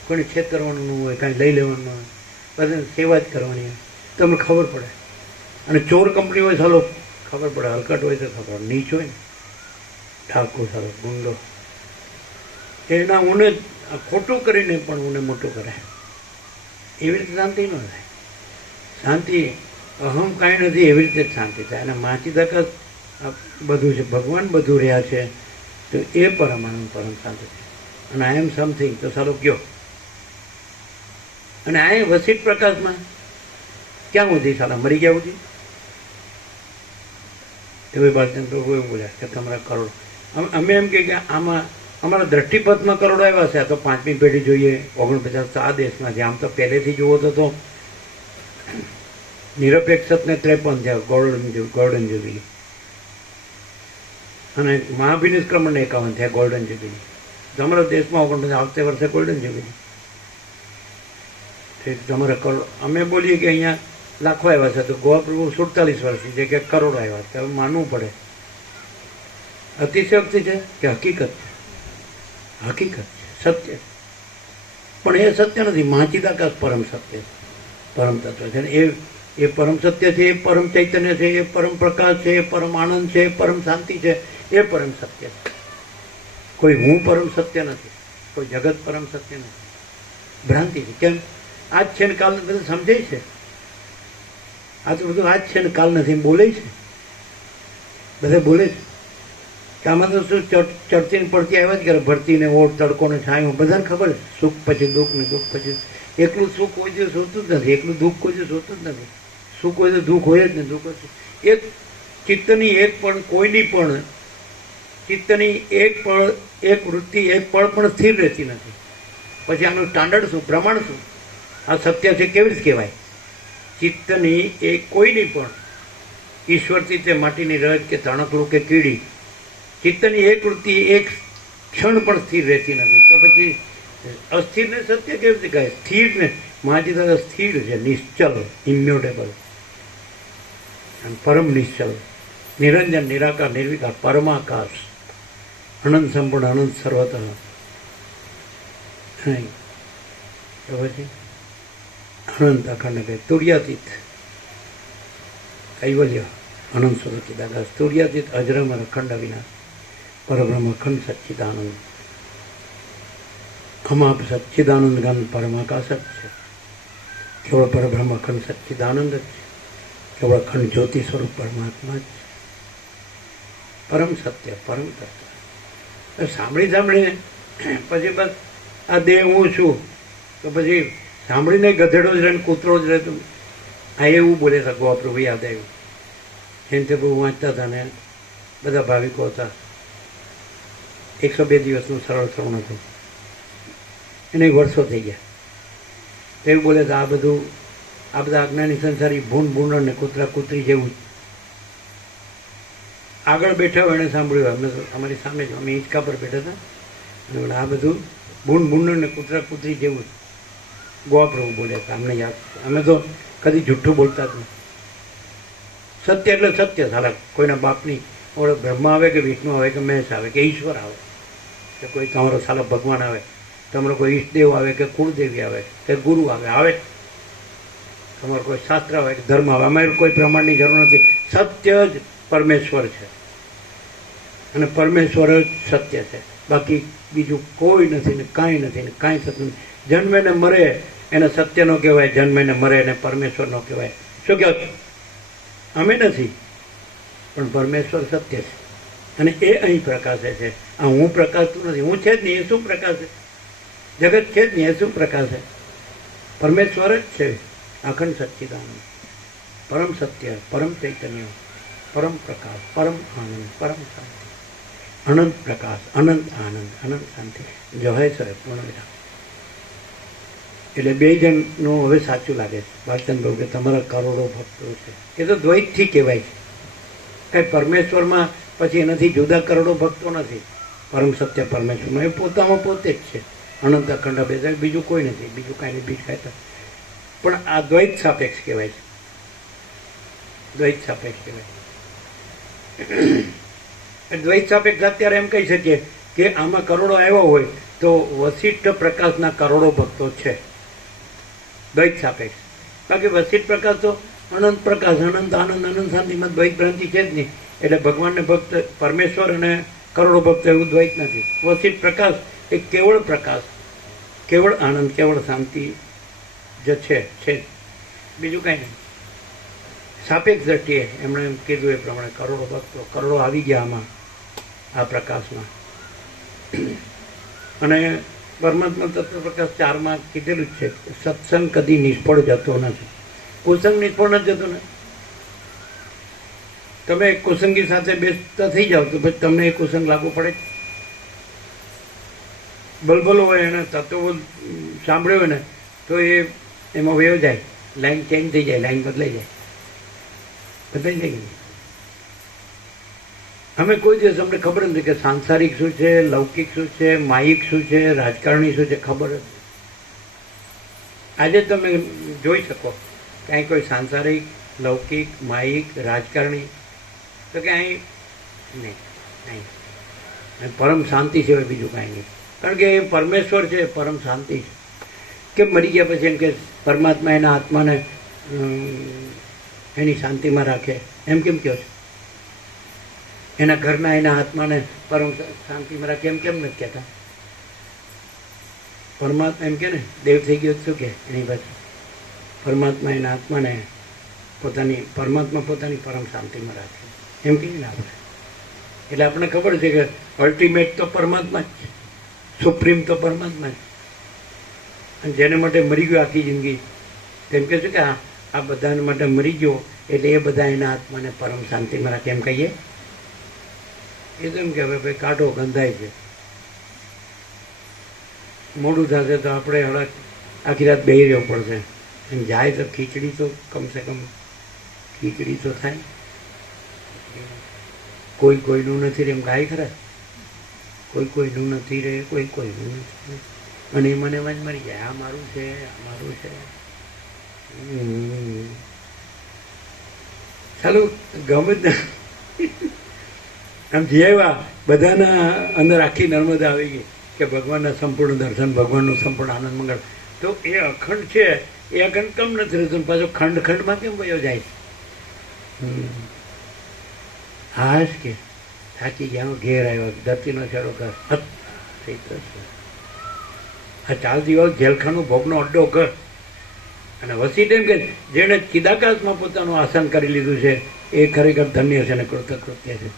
કોઈને છેતરવાનું ન હોય, કાંઈ લઈ લેવાનું ન હોય, બધાને સેવા જ કરવાની હોય. તમને ખબર પડે. અને ચોર કંપની હોય સાલો ખબર પડે, હલકટ હોય તો ખબર, નીચ હોય ને ઠાકુર સારો ગુંડો, એના ઊને ખોટું કરીને પણ ઊને મોટું કરે. એવી રીતે શાંતિ ન થાય. શાંતિ અહમ કાંઈ નથી, એવી રીતે જ શાંતિ થાય. અને માચી દકત બધું છે, ભગવાન બધું રહ્યા છે, તો એ પરમાણુ પરમ શાંતિ છે. અને આઈ એમ સમથિંગ તો સારો કયો. અને આ વસીટ પ્રકાશમાં ક્યાં સુધી સાલા મરી ગયા સુધી એવી બાલચંદ્ર પ્રભુ એવું બોલ્યા કે તમારા કરોડ અમે એમ કે આમાં અમારા દ્રષ્ટિપથમાં કરોડો આવ્યા છે. આ તો 5મી પેઢી જોઈએ 49 તો આ દેશમાં છે. આમ તો પહેલેથી જુઓ તો નિરપેક્ષતને 53 થયા ગોલ્ડન જ્યુબિલી, અને મહાભિનિષ્ક્રમણને 51 થયા ગોલ્ડન જ્યુબિલી. તમારા દેશમાં 49 આવતે વર્ષે ગોલ્ડન જ્યુબિલી. તમારા કરોડ અમે બોલીએ કે અહીંયા લાખો આવ્યા છે, તો ગોવા પ્રભુ 47 વર્ષથી છે કે કરોડો આવ્યા છે. હવે માનવું પડે અતિશયોક્તિ છે કે હકીકત છે? હકીકત છે, સત્ય. પણ એ સત્ય નથી. મહાચિદાકાશ પરમ સત્ય છે, પરમ તત્વ છે. એ પરમ સત્ય છે, એ પરમ ચૈતન્ય છે, એ પરમ પ્રકાશ છે, એ પરમ આનંદ છે, એ પરમ શાંતિ છે, એ પરમ સત્ય છે. કોઈ હું પરમ સત્ય નથી, કોઈ જગત પરમ સત્ય નથી. ભ્રાંતિ છે. કેમ? આજ છે ને કાલ બધું સમજાય છે. આ તો બધું આજ છે ને કાલ નથી બોલે છે, બધા બોલે છે કે આમાં તો શું ચડતી ને પડતી આવ્યા જ કરે. ભરતી ને ઓટ, તડકો ને છાંયો, બધાને ખબર છે. સુખ પછી દુઃખ ને દુઃખ પછી એકલું સુખ કોઈ દિવસ હોતું જ નથી, એકલું દુઃખ કોઈ દિવસ હોતું જ નથી. સુખ હોય તો દુઃખ હોય જ ને દુઃખ જ. એક ચિત્તની એક પણ કોઈની પણ ચિત્તની એક પળ, એક વૃત્તિ, એક પળ પણ સ્થિર રહેતી નથી. પછી આનું સ્ટાન્ડર્ડ શું, પ્રમાણ શું? આ સત્ય છે કેવી રીતે કહેવાય? ચિત્તની એ કોઈની પણ ઈશ્વરથી તે માટીની રજ કે તણકડું કે કીડી, ચિત્તની એક વૃત્તિ એક ક્ષણ પણ સ્થિર રહેતી નથી. તો પછી અસ્થિરને સત્ય કેવી રીતે કહે? સ્થિરને મહાજીદાદા સ્થિર છે, નિશ્ચલ, ઇમ્યુટેબલ અને પરમ નિશ્ચલ, નિરંજન, નિરાકાર, નિર્વિકાર, પરમાકાશ, અનંત સંપૂર્ણ, અનંત સર્વતઃ. તો પછી અનંત અખંડ કહે તુર્યાતીત, કૈવલ્ય, અનંત સ્વરૂચિદાદા તુર્યાતીત, અજરમર, અખંડ વિનાશ, પરબ્રહ્મ, અખંડ સચ્ચિદાનંદ, અમાપ સચ્ચિદાનંદ ગણ પરમાકાશ જ છે. કેવળ પરબ્રહ્મ અખંડ સચ્ચિદાનંદ જ છે. કેવળ અખંડ જ્યોતિ સ્વરૂપ પરમાત્મા જ છે. પરમ સત્ય, પરમ તત્વ. સાંભળીને પછી બસ આ દેહ હું છું, તો પછી સાંભળીને ગધેડો જ રહે ને કૂતરો જ રહે. તો આ એવું બોલે છે ગોવા પ્રભુ યાદ આવ્યું. એમ તે બહુ વાંચતા હતા ને બધા ભાવિકો હતા. 102 દિવસનું સરળ શ્રવણ હતું, એને વર્ષો થઈ ગયા. એવું બોલે છે આ બધા અજ્ઞાની સંસારી ભૂંડ ભૂંડ ને કૂતરા કૂતરી જેવું. આગળ બેઠા હોય એને સાંભળ્યું. અમે અમારી સામે જ, અમે હિંચકા પર બેઠા હતા, અને આ બધું ભૂંડ ભૂંડ ને કૂતરા કૂતરી જેવું જ ગોવા પ્રભુ બોલ્યા હતા. અમને યાદ છે. અમે તો કદી જુઠ્ઠું બોલતા જ નહીં. સત્ય એટલે સત્ય. સારા કોઈના બાપની ઓળખ બ્રહ્મા આવે કે વિષ્ણુ આવે કે મહેશ આવે કે ઈશ્વર આવે કે કોઈ તમારો સાલા ભગવાન આવે, તમારો કોઈ ઈષ્ટદેવ આવે કે કુળદેવી આવે કે ગુરુ આવે, તમારો કોઈ શાસ્ત્ર આવે કે ધર્મ આવે. અમારે કોઈ પ્રમાણની જરૂર નથી. સત્ય જ પરમેશ્વર છે, અને પરમેશ્વર જ સત્ય છે. બાકી બીજું કોઈ નથી ને કાંઈ નથી ને કાંઈ થતું નથી. જન્મે ને મરે એને સત્ય નો કહેવાય, જન્મે ને મરે એને પરમેશ્વર નો કહેવાય. શું કહેવાય? અમે નથી, પણ પરમેશ્વર સત્ય છે, અને એ અહીં પ્રકાશે છે. આ હું પ્રકાશતું નથી. હું છે જ નહીં, એ શું પ્રકાશે? જગત છે જ નહીં, એ શું પ્રકાશે? પરમેશ્વર જ છે, અખંડ સચ્ચિદાનંદ, પરમ સત્ય, પરમ ચૈતન્ય, પરમ પ્રકાશ, પરમ આનંદ, પરમ શાંતિ, અનંત પ્રકાશ, અનંત આનંદ, અનંત શાંતિ. જય સર પૂર્ણ વિરામ. એટલે બે જણનું હવે સાચું લાગે છે બાલચંદ પ્રભુ કે તમારા કરોડો ભક્તો છે. એ તો દ્વૈતથી કહેવાય છે. કંઈ પરમેશ્વરમાં પછી એનાથી જુદા કરોડો ભક્તો નથી. પરમ સત્ય પરમેશ્વરમાં એ પોતામાં પોતે જ છે, અનંત અખંડ અભેદ, બીજું કોઈ નથી, બીજું કાંઈ નહીં, બીજું કાંઈ. પણ આ દ્વૈત સાપેક્ષ કહેવાય છે, દ્વૈત સાપેક્ષ કહેવાય. દ્વૈત સાપેક્ષ અત્યારે એમ કહી શકીએ કે આમાં કરોડો આવ્યા હોય તો વશિષ્ઠ પ્રકાશના કરોડો ભક્તો છે, દ્વૈત સાપેક્ષ. બાકી વશિષ્ઠ પ્રકાશ તો અનંત પ્રકાશ, અનંત આનંદ, અનંત શાંતિમાં દ્વૈત ભ્રાંતિ છે જ નહીં. એટલે ભગવાનને ભક્ત પરમેશ્વર અને કરોડો ભક્ત એવું દ્વૈત નથી. વશિષ્ઠ પ્રકાશ એ કેવળ પ્રકાશ, કેવળ આનંદ, કેવળ શાંતિ જે છે, બીજું કાંઈ નહીં. સાપેક્ષ દ્રષ્ટિએ એમણે એમ કીધું એ પ્રમાણે કરોડો ભક્તો, કરોડો આવી ગયા આમાં, આ પ્રકાશમાં. અને પરમાત્મા તત્વ પ્રકાશ 4માં કીધેલું જ છે, સત્સંગ કદી નિષ્ફળ જતો નથી. કુસંગ નિષ્ફળ નથી જતો ને. તમે કુસંગી સાથે બેસતા થઈ જાઓ તો પછી તમને એ કુસંગ લાગુ પડે. બલબલો હોય એને તત્વો સાંભળ્યો હોય ને તો એ એમાં વયો જાય, લાઈન ચેન્જ થઈ જાય, લાઈન બદલાઈ જાય. બદલાઈ જાય કે નહીં? અમે કોઈ દિવસ અમને ખબર નથી કે સાંસારિક શું છે, લૌકિક શું છે, માયિક શું છે, રાજકારણી શું છે, ખબર જ નથી. આજે તમે જોઈ શકો કે અહીં કોઈ સાંસારિક, લૌકિક, માયિક, રાજકારણી તો કે અહીં નહીં, અહીં પરમ શાંતિ સિવાય બીજું કાંઈ નહીં. કારણ કે એ પરમેશ્વર છે, પરમ શાંતિ છે. કેમ મરી ગયા પછી એમ કે પરમાત્મા એના આત્માને એની શાંતિમાં રાખે, એમ કેમ કહો છો? એના ઘરના એના આત્માને પરમ શાંતિમાં રાખે, એમ કેમ નથી કહેતા? પરમાત્મા એમ કે ને દેવ થઈ ગયો શું કે એની પાસે પરમાત્મા એના આત્માને પરમાત્મા પોતાની પરમ શાંતિમાં રાખે, એમ કહીએ ને આપણે. એટલે આપણને ખબર છે કે અલ્ટિમેટ તો પરમાત્મા જ છે, સુપ્રીમ તો પરમાત્મા જ. અને જેને માટે મરી ગયો આખી જિંદગી તેમ કહે છે કે આ બધા માટે મરી ગયો એટલે એ બધા એના આત્માને પરમ શાંતિમાં રાખે, એમ કહીએ. એ તો એમ કે હવે ભાઈ કાઢો, ગંધાય છે, મોડું થશે તો આપણે હવે આખી રાત બેહી રહેવું પડશે. એમ જાય તો ખીચડી તો કમસે કમ ખીચડી તો થાય. કોઈ કોઈનું નથી રે એમ ગાય ખરા, કોઈ કોઈનું નથી રે, કોઈ કોઈનું નથી. અને એ મને એમાં જ મરી જાય, આ મારું છે, આ મારું છે. ચાલો ગમે જ આમ જીવ્યા બધાના અંદર આખી નર્મદા આવી ગઈ કે ભગવાનના સંપૂર્ણ દર્શન, ભગવાનનું સંપૂર્ણ આનંદ મંગળ. તો એ અખંડ છે, એ અખંડ કમ નથી રહેતું, પાછો ખંડ ખંડમાં કેમ વયો જાય? હાશ કે થાકી ગયા, ઘેર આવ્યો, ધરતીનો છેડો કર, આ 4 દિવસ જેલખાનું ભોગનો અડ્ડો કર. અને વસીટ એમ કે જેણે ચિદાકાશમાં પોતાનું આસન કરી લીધું છે એ ખરેખર ધન્ય છે અને કૃતકૃત્ય છે.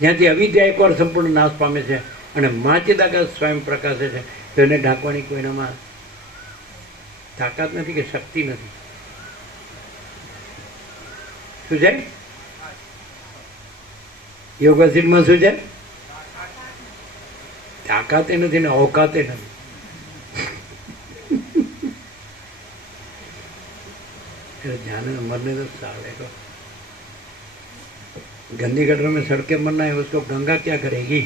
જ્યાંથી અવિદ્યા એકવાર સંપૂર્ણ નાશ પામે છે અને મા ચિદાકાશ સ્વયં પ્રકાશે છે, તો એને ઢાંકવાની કોઈનામાં તાકાત નથી કે શક્તિ નથી. શું છે યોગ વસીટમાં? શું છે? તાકાતે નથી ને ઓકાતે નથી. जाने मरने तो साले को गंदी गटर में सड़के मरना है, उसको गंगा क्या करेगी?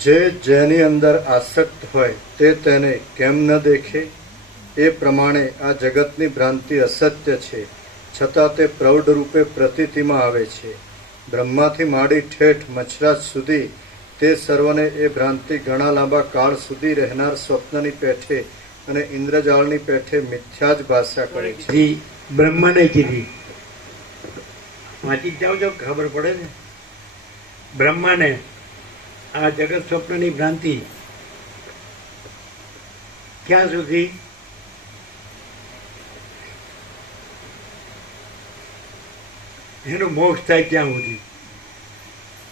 જે જેની અંદર આસક્ત હોય તે તેને કેમ ન દેખે? એ પ્રમાણે આ જગતની ભ્રાંતિ અસત્ય છે, છતાં તે પ્રૌઢ રૂપે પ્રતીતિમાં આવે છે. બ્રહ્માથી માંડી ઠેઠ મચ્છરાજ સુધી તે સર્વને એ ભ્રાંતિ ઘણા લાંબા કાળ સુધી રહેનાર સ્વપ્નની પેઠે અને ઇન્દ્રજાળની પેઠે મિથ્યા જ ભાષા કરે છે. બ્રહ્માને કીધી વાંચી જાઓ છો, ખબર પડે છે. બ્રહ્માને આ જગત સ્વપ્નની ભ્રાંતિ ક્યાં સુધી? એનો મોક્ષ થાય ત્યાં સુધી.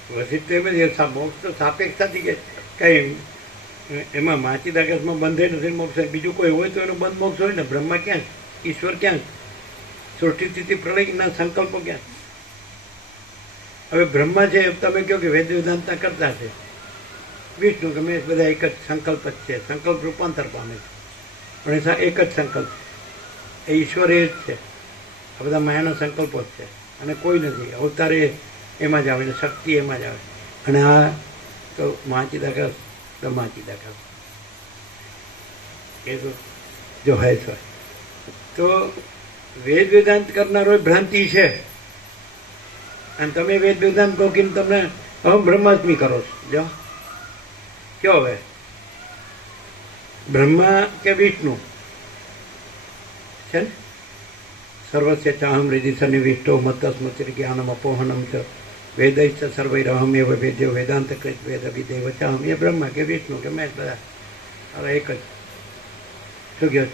વસિષ્ઠ એમ જ મોક્ષ તો સાપેક્ષતાથી કે કઈ એમાં માચી દાગસમાં બંધે નથી મોક્ષ. બીજું કોઈ હોય તો એનો બંધ મોક્ષ હોય ને. બ્રહ્મા ક્યાં? ઈશ્વર ક્યાં? સૃષ્ટિ સ્થિતિ પ્રલયના સંકલ્પો ક્યાં? હવે બ્રહ્મા છે તમે કહો કે વેદ વેદાંતના કરતા છે, વિષ્ણુ ગમે બધા એક જ સંકલ્પ જ છે, સંકલ્પ રૂપાંતર પામે છે, પણ એક જ સંકલ્પ એ ઈશ્વર એ જ છે. આ બધા માયાના સંકલ્પો જ છે અને કોઈ નથી. અવતારે એમાં જ આવે ને શક્તિ એમાં જ આવે. અને આ તો માચિદાકાશ તો માચિદાકાશ એ તો જો હૈ છે. તો વેદ વેદાંત કરનારો ભ્રાંતિ છે અને તમે વેદ વેદાંત કહો કે તમને અહમ બ્રહ્માસ્મી કરો છો. જો કયો હવે બ્રહ્મા કે વિષ્ણુ છે ને? સર્વસ્ય ચાહમ હૃદય સન્નિવિષ્ટો મત્તસ્મૃતિ જ્ઞાનમ અપોહનમ ચ વેદૈશ્ચ સર્વૈરહમ એવ વેદ્યો વેદાંત કૃત વેદ વિદેવ ચાહમ. એ બ્રહ્મા કે વિષ્ણુ કે મેં બધા હવે એક જ. શું કહે?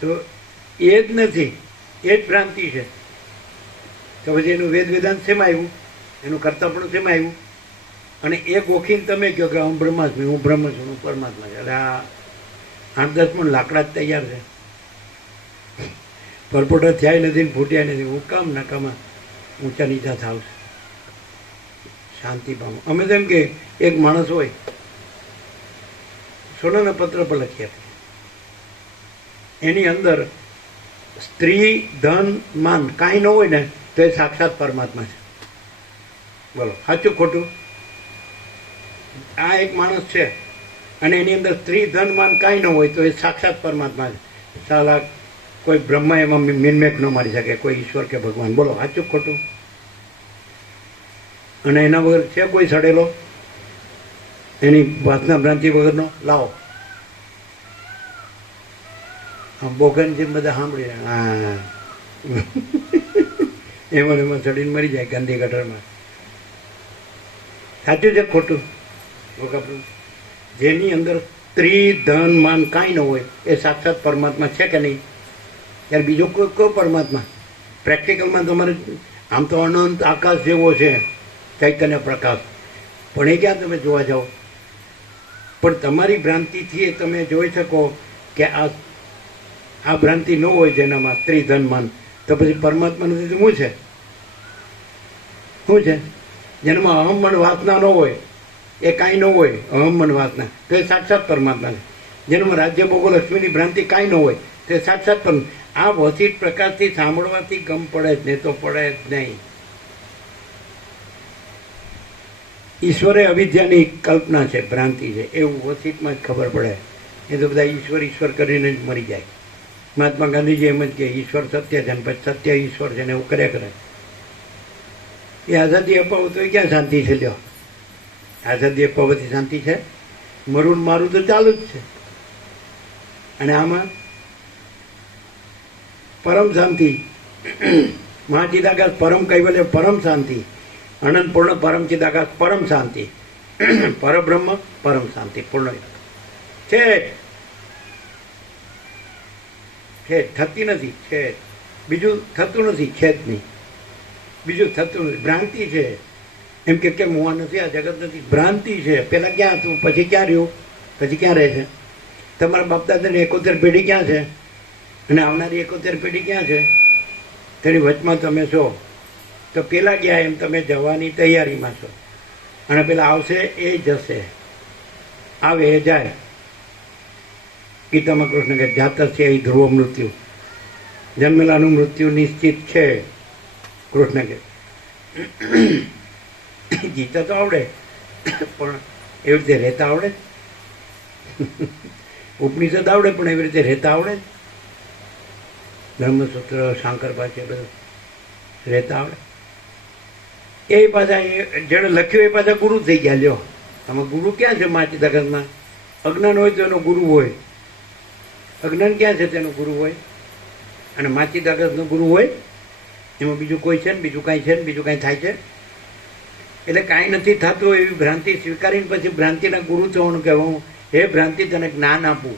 તો એ જ નથી, એ જ ભ્રાંતિ છે. તો પછી એનું વેદ વેદાંત શેમાં આવ્યું? એનું કર્તા પણ શેમાં આવ્યું? અને એ ગોખીને તમે કહો કે હું બ્રહ્માસ્મી, હું બ્રહ્મ છું, હું પરમાત્મા છું, એટલે આ 8-10 મણ લાકડા જ તૈયાર છે, પરપોટા થયા નથી ને ફૂટ્યા નથી. હું કામ નકામા ઊંચા નીચા થાવ છું, શાંતિ પામો. અમે તો એમ કે એક માણસ હોય, સોનાના પત્ર પર લખી આપીએ, એની અંદર સ્ત્રી, ધન, માન કાંઈ ન હોય ને તો એ સાક્ષાત પરમાત્મા છે. બોલો સાચું ખોટું? આ એક માણસ છે અને એની અંદર સ્ત્રી, ધન, માન કાંઈ ન હોય તો એ સાક્ષાત પરમાત્મા છે. સાલા કોઈ બ્રહ્મા એમાં મિનમેક ન મારી શકે, કોઈ ઈશ્વર કે ભગવાન. બોલો સાચું ખોટું? અને એના વગર છે કોઈ સડેલો એની વાસના ભ્રાંતિ વગરનો? લાવો બોગન જેમ બધા સાંભળી હા એમાં ચડીને મરી જાય ગંદી ગટરમાં. સાચું છે ખોટું? જેની અંદર સ્ત્રી, ધન, માન કાંઈ ન હોય એ સાક્ષાત પરમાત્મા છે કે નહીં? યાર બીજો કોઈ પરમાત્મા પ્રેક્ટિકલમાં તમારે આમ તો અનંત આકાશ જેવો છે ચૈતન્ય પ્રકાશ, પણ એ ક્યાં તમે જોવા જાઓ? પણ તમારી ભ્રાંતિથી તમે જોઈ શકો કે આ ભ્રાંતિ ન હોય જેનામાં સ્ત્રી, ધન, માન, તો પછી પરમાત્મા નથી તો શું છે? શું છે? જેનામાં અહમ વાસના ન હોય, એ કાંઈ ન હોય, અહમ વાસના, તો એ સાક્ષાત પરમાત્મા છે. જેનામાં રાજ્ય ભોગો લક્ષ્મીની ભ્રાંતિ કાંઈ ન હોય તો એ સાક્ષાત પરમાત્મા. આ વસિત પ્રકાશથી સાંભળવાથી ગમ પડે જ નહીં તો પડે જ નહીં. ઈશ્વરે અવિદ્યાની કલ્પના છે, ભ્રાંતિ છે, એવું વસિતમાં જ ખબર પડે. એ તો બધા ઈશ્વર ઈશ્વર કરીને જ મરી જાય. મહાત્મા ગાંધીજી એમ જ કે ઈશ્વર સત્ય છે ને પછી સત્ય ઈશ્વર છે ને એવું કર્યા કરે. એ આઝાદી અપાવો તો એ ક્યાં શાંતિ છે? લ્યો, આઝાદી અપાવવાથી શાંતિ છે? મરું મારું તો ચાલુ જ છે. અને આમાં પરમ શાંતિ, મહાચિદાકાશ પરમ કૈવલ્ય પરમ શાંતિ, અનંત પૂર્ણ પરમ ચિદાકાશ પરમ શાંતિ, પરબ્રહ્મ પરમ શાંતિ પૂર્ણ છે. થતી નથી, છે. બીજું થતું નથી, છે જ નહીં. બીજું થતું નથી, ભ્રાંતિ છે. એમ કે કેમ હું નથી, આ જગત નથી, ભ્રાંતિ છે. પેલા ક્યાં હતું, પછી ક્યાં રહ્યું, પછી ક્યાં રહે છે? તમારા બાપ દાદાની 71 પેઢી ક્યાં છે અને આવનારી 71 પેઢી ક્યાં છે? તેની વચમાં તમે છો. તો પેલા ગયા એમ તમે જવાની તૈયારીમાં છો, અને પેલા આવશે એ જશે, આવે એ જાય. ગીતામાં કૃષ્ણ કે જાતસ્ય એ ધ્રુવ મૃત્યુ, જન્મેલાનું મૃત્યુ નિશ્ચિત છે. કૃષ્ણ કે ગીતા તો આવડે પણ એવી રીતે રહેતા આવડે? ઉપનિષદ આવડે પણ એવી રીતે રહેતા આવડે? બ્રહ્મસૂત્ર, શાંકર પાસે બધું રહેતા આવડે? એ પાછા જેણે લખ્યું એ પાછા ગુરુ થઈ ગયા. લ્યો, આમાં ગુરુ ક્યાં છે? માચી જગતમાં અજ્ઞાન હોય તો એનો ગુરુ હોય, અજ્ઞાન ક્યાં છે તેનો ગુરુ હોય, અને માચી જગતનો ગુરુ હોય. એમાં બીજું કોઈ છે ને બીજું કાંઈ છે ને બીજું કાંઈ થાય છે? એટલે કાંઈ નથી થતું એવી ભ્રાંતિ સ્વીકારીને પછી ભ્રાંતિના ગુરુ થવાનું કહેવાનું. હે ભ્રાંતિ, તને જ્ઞાન આપું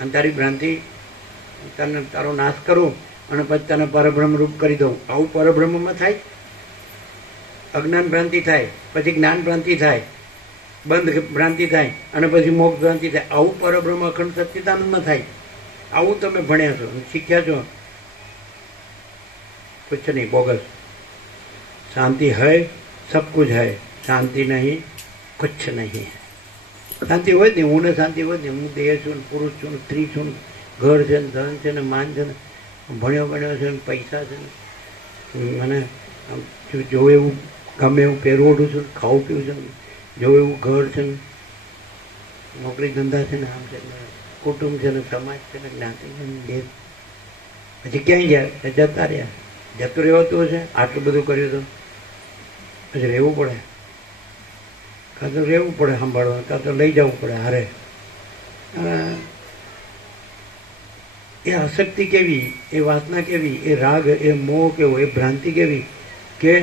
અને તારી ભ્રાંતિ તને તારો નાશ કરું અને પછી તને પરબ્રહ્મ રૂપ કરી દઉં. આવું પરબ્રહ્મમાં થાય? અજ્ઞાન ભ્રાંતિ થાય, પછી જ્ઞાન ભ્રાંતિ થાય, બંધ ભ્રાંતિ થાય અને પછી મોક્ષ ભ્રાંતિ થાય. આવું પરબ્રહ્મ અખંડ સચ્ચિદાનંદમાં થાય. આવું તમે ભણ્યા છો, શીખ્યા છો? कुछ नहीं, बोगस. शांति है, सब कुछ है. शांति नहीं, कुछ नहीं है. શાંતિ હોય ને, હું ને શાંતિ હોય ને, હું દેહ છું, પુરુષ છું, સ્ત્રી છું, ઘર છે ને, ધન છે ને, માન છે ને, ભણ્યો છે ને, પૈસા છે ને, મને જોવે એવું ગમે એવું પહેરવડું છું, ખાવું પીવું છે ને, જોવે એવું ઘર છે ને, નોકરી ધંધા છે ને, આમ છે ને, કુટુંબ છે ને, સમાજ છે ને, જ્ઞાતિ છે ને, દેશ. પછી ક્યાંય ગયા? જતા રહ્યા. જતું રહેવાતું હશે? આટલું બધું કર્યું તો પછી રહેવું પડે. કાં તો રહેવું પડે સંભાળવાનું, કાં તો લઈ જવું પડે હારે. એ આસક્તિ કેવી, એ વાસના કેવી, એ રાગ, એ મોહ કેવો, એ ભ્રાંતિ કેવી કે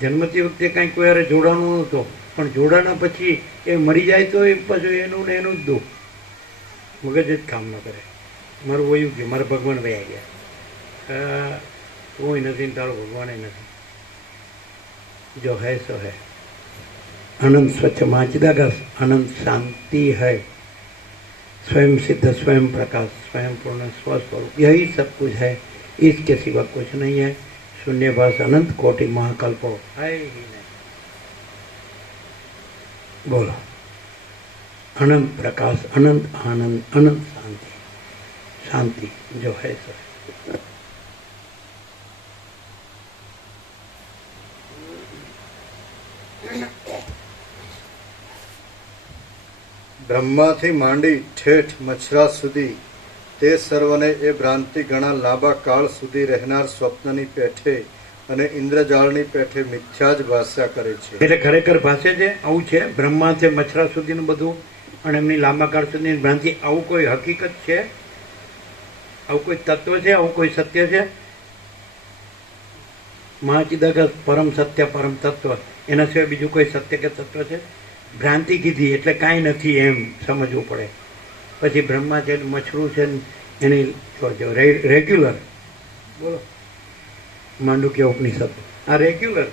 જન્મતી વખતે કાંઈ કોઈ હારે જોડાણું નહોતું, પણ જોડાણા પછી એ મરી જાય તો એ પાછું એનું ને એનું જ દુઃખ. મગજ જ કામ ન કરે. મારું વયું ગયું, મારા ભગવાન વયા ગયા, કોઈ નથી ને તારો ભગવાન નથી. जो है सो है। अनंत स्वच्छ माचिदाकाश, अनंत शांति है, स्वयं सिद्ध, स्वयं प्रकाश, स्वयं पूर्ण स्वस्वरूप, यही सब कुछ है, इसके सिवा कुछ नहीं है। शून्यभास अनंत कोटि महाकल्पो है ही नहीं। बोलो, अनंत प्रकाश, अनंत आनंद, अनंत शांति, शांति जो है सो है। બ્રહ્માથી માંડી ઠેઠ મચ્છરા સુધી તે સર્વને એ ભ્રાંતિ ઘણા લાંબા કાળ સુધી રહેનાર સ્વપ્નની પેઠે અને ઇન્દ્રજાળની પેઠે મિથ્યા જ ભાષ્યા કરે છે. એટલે ખરેખર ભાષે છે આવું છે, બ્રહ્મા છે, મચ્છરા સુધીનું બધું અને એમની લાંબા કાળ સુધીની ભ્રાંતિ, આવું કોઈ હકીકત છે? આવું કોઈ તત્વ છે? આવું કોઈ સત્ય છે? મહાચિદાકાશ પરમ સત્ય, પરમ તત્વ, એના સિવાય બીજું કોઈ સત્ય કે તત્વ છે? ભ્રાંતિ કીધી એટલે કાંઈ નથી એમ સમજવું પડે. પછી બ્રહ્મા છે, મચ્છરું છે, એની રેગ્યુલર, બોલો માંડુક્ય ઉપનિષદ, આ રેગ્યુલર.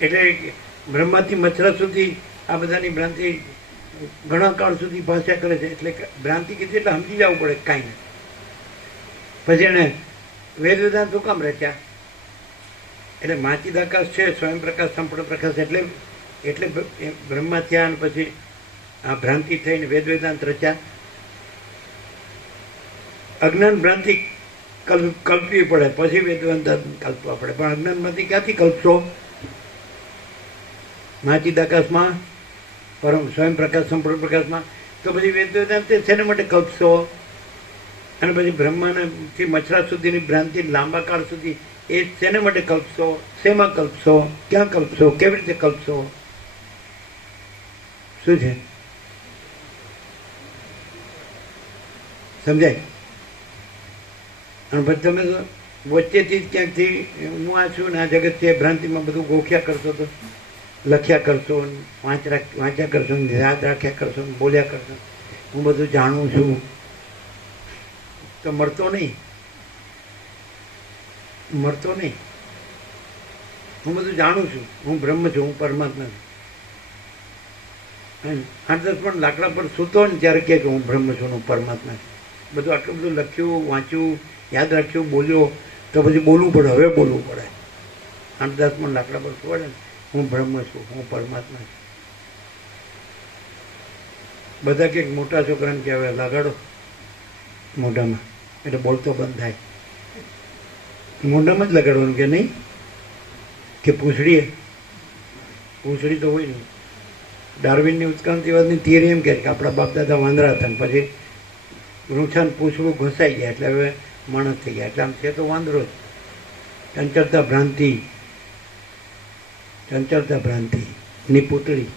એટલે બ્રહ્માથી મચ્છરા સુધી આ બધાની ભ્રાંતિ ઘણા કાળ સુધી ભાષા કરે છે. એટલે ભ્રાંતિ કીધી એટલે સમજી જવું પડે કાંઈ નથી. પછી એને વેદ વેદાંત શું કામ રચ્યા? એટલે માચિદાકાશ છે, સ્વયં પ્રકાશ, સંપૂર્ણ પ્રકાશ, એટલે બ્રહ્મા થયા અને પછી આ ભ્રાંતિ થઈને વેદ વેદાંત રચ્યા. અજ્ઞાન ભ્રાંતિ કલ્પવી પડે, પછી વેદ વેદાંત કલ્પવા પડે. પણ અજ્ઞાન ભ્રાંતિ ક્યાંથી કલ્પશો? માચિદાકાશમાં, પરમ સ્વયં પ્રકાશ, સંપૂર્ણ પ્રકાશમાં, તો પછી વેદ વેદાંત શેના માટે કલ્પશો? અને પછી બ્રહ્માથી મચ્છરા સુધીની ભ્રાંતિ લાંબા કાળ સુધી એ શેના માટે કલ્પશો? શેમાં કલ્પશો? ક્યાં કલ્પશો? કેવી રીતે કલ્પશો? શું છે સમજાય? અને પછી તમે તો વચ્ચેથી જ ક્યાંકથી હું આ છું ને આ જગત છે ભ્રાંતિમાં બધું ગોખ્યા કરશો, તો લખ્યા કરશો, વાંચ્યા કરશો, યાદ રાખ્યા કરશો, બોલ્યા કરશો, હું બધું જાણું છું, તો મળતો નહીં. હું બધું જાણું છું, હું બ્રહ્મ છું, હું પરમાત્મા છું. 8-10 પણ લાકડા પર સૂતો ને ત્યારે કે હું બ્રહ્મ છું, હું પરમાત્મા છું. બધું આટલું બધું લખ્યું, વાંચ્યું, યાદ રાખ્યું, બોલ્યો, તો પછી બોલવું પડે. હવે બોલવું પડે. 8-10 પણ લાકડા પર સુવાડે ને હું બ્રહ્મ છું, હું પરમાત્મા છું. બધા કંઈક મોટા છોકરાને કહેવાય લગાડો મોઢામાં, એટલે બોલતો બંધ થાય. મોઢામાં જ લગાડવાનું કે નહીં કે પૂંછડીએ? પૂંછડી તો હોય નહીં. ડાર્વિનની ઉત્ક્રાંતિવાદની થિયરી એમ કહે કે આપણા બાપ દાદા વાંદરા હતા ને પછી રૂછાને પૂંછડું ઘસાઈ ગયા એટલે હવે માણસ થઈ ગયા. એટલે આમ છે તો વાંદરો જ. ચંચળતા ભ્રાંતિ ની પૂતળી.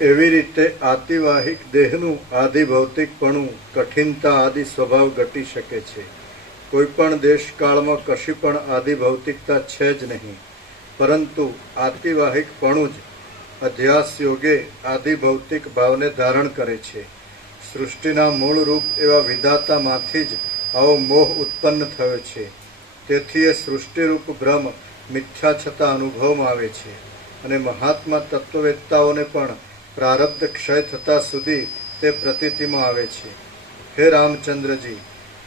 એવી રીતે આતિવાહિક દેહનું આદિ ભૌતિકપણું, કઠિનતા આદિ સ્વભાવ ઘટી શકે છે. કોઈ પણ દેશકાળમાં કશી પણ આદિ ભૌતિકતા છે જ નહીં, પરંતુ આતિવાહિકપણું જ અધ્યાસ યોગે આદિ ભૌતિક ભાવને ધારણ કરે છે. સૃષ્ટિના મૂળ રૂપ એવા વિધાતામાંથી જ આવો મોહ ઉત્પન્ન થયો છે. તેથી એ સૃષ્ટિરૂપ ભ્રમ મિથ્યા છતાં અનુભવમાં આવે છે. અને મહાત્મા તત્વવેત્તાઓને પણ પ્રારબ્ધ ક્ષય થતા સુધી તે પ્રતીતિમાં આવે છે. હે રામચંદ્રજી,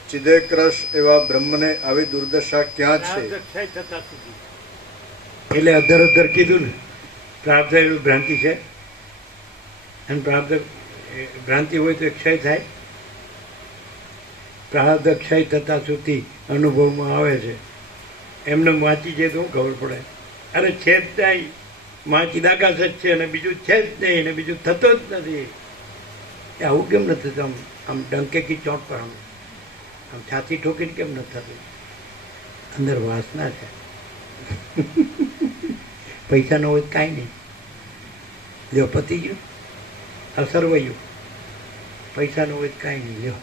ચિદેક્રશ એવા બ્રહ્મને આવી દુર્દશા ક્યાં છે? એટલે અધર કીધું ને, પ્રાપ્ત એવી ભ્રાંતિ છે, અને પ્રાપ્ત ભ્રાંતિ હોય તો ક્ષય થાય. પ્રારબ્ધ ક્ષય થતા સુધી અનુભવમાં આવે છે. એમને વાંચી છે તો ખબર પડે. અરે છે જ નહીં, માચિદાકાશ જ છે અને બીજું છે જ નહીં, અને બીજું થતો જ નથી. એ આવું કેમ નથી થતું? આમ ડંકેકી ચોટ પર આમ છાતી ઠોકીને કેમ નથી થતું? અંદર વાસના છે. પૈસા ન હોય કાંઈ નહીં. લ્યો પતી ગયું, અસરવયું. પૈસા ન હોય કાંઈ નહીં. લ્યો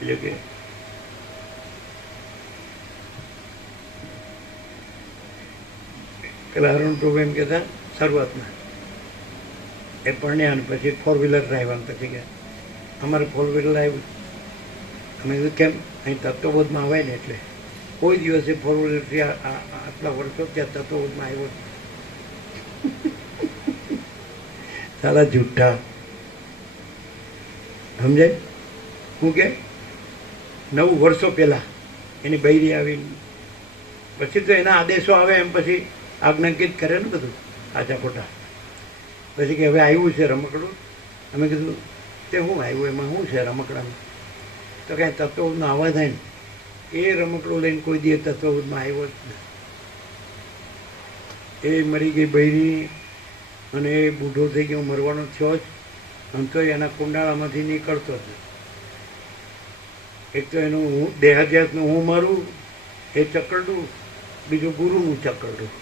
એટલે કે પેલા અરુણ પ્રભુ એમ કહેતા શરૂઆતમાં એ પરણ્યા અને પછી 4-વ્હીલર ડ્રાઈવર પછી કે અમારે 4-વ્હીલર આવ્યું. અમે કીધું કેમ અહીં તત્વબોધમાં આવે ને એટલે કોઈ દિવસે 4-વ્હીલરથી આટલા વર્ષો ત્યાં તત્વબોધમાં આવ્યો સારા જુઠ્ઠા સમજાય. હું કે 9 વર્ષો પહેલાં એની બૈરી આવી પછી તો એના આદેશો આવે એમ પછી આજ્ઞાંકિત કરે ને બધું આચા ખોટા. પછી કે હવે આવ્યું છે રમકડું. અમે કીધું તે શું આવ્યું એમાં શું છે રમકડામાં? તો કાંઈ તત્વબોધમાં આવવા થાય ને એ રમકડું લઈને કોઈ દિવસ તત્વબોધમાં આવ્યો જ નહીં. એ મરી ગઈ બૈરી અને એ બૂઢો થઈ ગયો મરવાનો થયો જ આમ તો એના કુંડાળામાંથી નીકળતો જ. એક તો એનું હું દેહાધ્યાસનું હું મારું એ ચકરડું, બીજું ગુરુનું ચકરડું.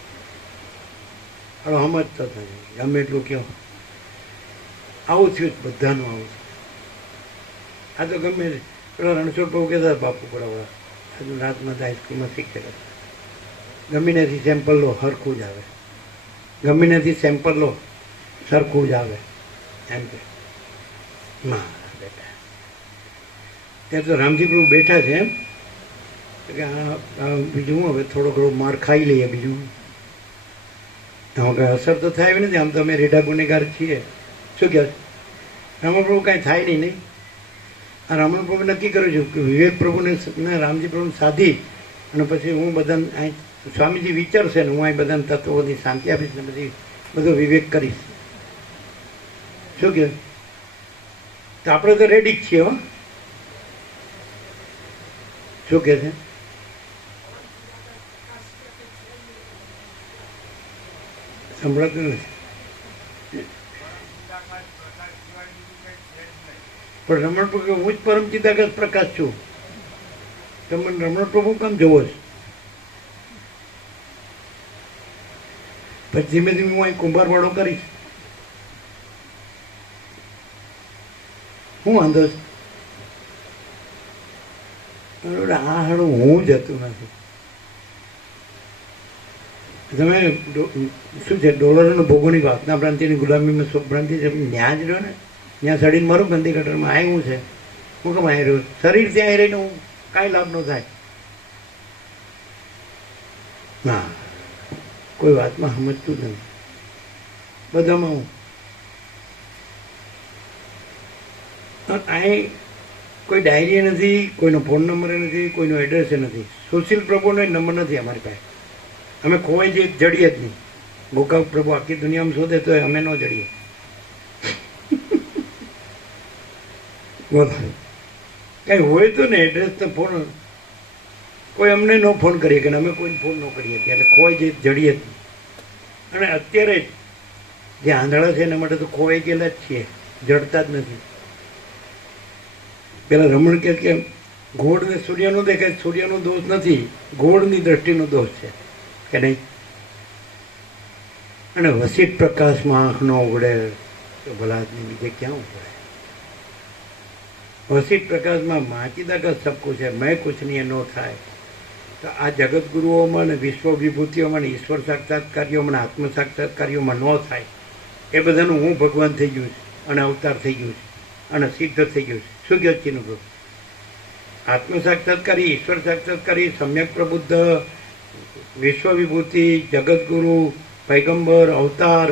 હવે સમજતો થાય ગમે એટલું કહો. આવું થયું જ બધાનું આવું થયું. આ તો ગમે પેલા રણછોડ બહુ કહેતા બાપુ પડાવડા હજુ રાતમાં તો હાઈસ્કૂલમાં શીખેલા ગમીનેથી સેમ્પલ લો સરખું જ આવે, ગમીનેથી સેમ્પલ લો સરખું જ આવે એમ કે મારા બેટા. ત્યારે તો રામજી પ્રભુ બેઠા છે એમ કે આ બીજું હવે થોડો ઘણો માર ખાઈ લઈએ બીજું કંઈ અસર તો થાય નથી. આમ તો અમે રેઢા ગુનેગાર છીએ. શું કહે રમણ પ્રભુ કાંઈ થાય નહીં. આ રમણ પ્રભુ નક્કી કર્યું છું કે વિવેક પ્રભુને રામજી પ્રભુને સાધી અને પછી હું બધાને અહીં સ્વામીજી વિચારશે ને હું અહીં બધાને તત્વોની શાંતિ આપીશ ને બધી બધો વિવેક કરીશ. શું કહે તો આપણે તો રેડી જ છીએ. હો શું કહે છે સંભળાતું નથી. પણ રમણ પ્રભુ હું જ પરમ ચિદાકાશ પ્રકાશ છું. તમે રમણ પ્રભુ કેમ જોવો છો? પછી ધીમે ધીમે હું અહીં કુંભારવાળો કરીશ. હું વાંધો છે? આ હાડું હું જતું નથી. તમે શું છે ડોલરોનો ભોગોની વાસના ભ્રાંતિની ગુલામીમાં સુખ ભ્રાંતિ છે. ત્યાં જ રહ્યો ને ત્યાં સડીને મારું ગંદી ગટરમાં આવ્યું છે. હું કેમ આવી રહ્યો? શરીર ત્યાં રહીને હું કાંઈ લાભ ન થાય. ના કોઈ વાતમાં સમજતું જ નથી. બધામાં હું અહીં કોઈ ડાયરી નથી, કોઈનો ફોન નંબર નથી, કોઈનો એડ્રેસ નથી. સુશીલ પ્રભુનો નંબર નથી અમારી પાસે. અમે ખોવાઈ જઈએ જડીએ જ નહીં. ગોકાક પ્રભુ આખી દુનિયામાં શોધે તો અમે ન જડીએ. બોલો કંઈ હોય તો ને એડ્રેસ તો ફોન કોઈ અમને ન ફોન કરીએ કે અમે કોઈને ફોન ન કરીએ એટલે ખોવાઈ જઈએ જડીએ જ નહીં. અને અત્યારે જે આંધળા છે એના માટે તો ખોવાઈ ગયેલા જ છીએ, જડતા જ નથી. પેલા રમણ કે ઘોડને સૂર્યનો દેખાય, સૂર્યનો દોષ નથી, ઘોડની દ્રષ્ટિનો દોષ છે કે નહીં. અને વસીટ પ્રકાશમાં આંખ ન ઉગડે તો ભલા આદમી બીજે ક્યાં ઉગડે? વસીટ પ્રકાશમાં માચીદાકા સબ કુછ છે, મેં કુછ નહીં ન થાય. તો આ જગતગુરુઓમાં ને વિશ્વ વિભૂતિઓમાં ને ઈશ્વર સાક્ષાત્કારીઓમાં ને આત્મ સાક્ષાત્કારીઓમાં ન થાય. એ બધાનું હું ભગવાન થઈ ગયું છે અને અવતાર થઈ ગયું છે અને સિદ્ધ થઈ ગયું છે. શું કહ્યું ચીનું પ્રભુ? આત્મ સાક્ષાત્કારી, ઈશ્વર સાક્ષાત્કારી, સમ્યક પ્રબુદ્ધ, વિશ્વ વિભૂતિ, જગતગુરુ, પૈગંબર, અવતાર,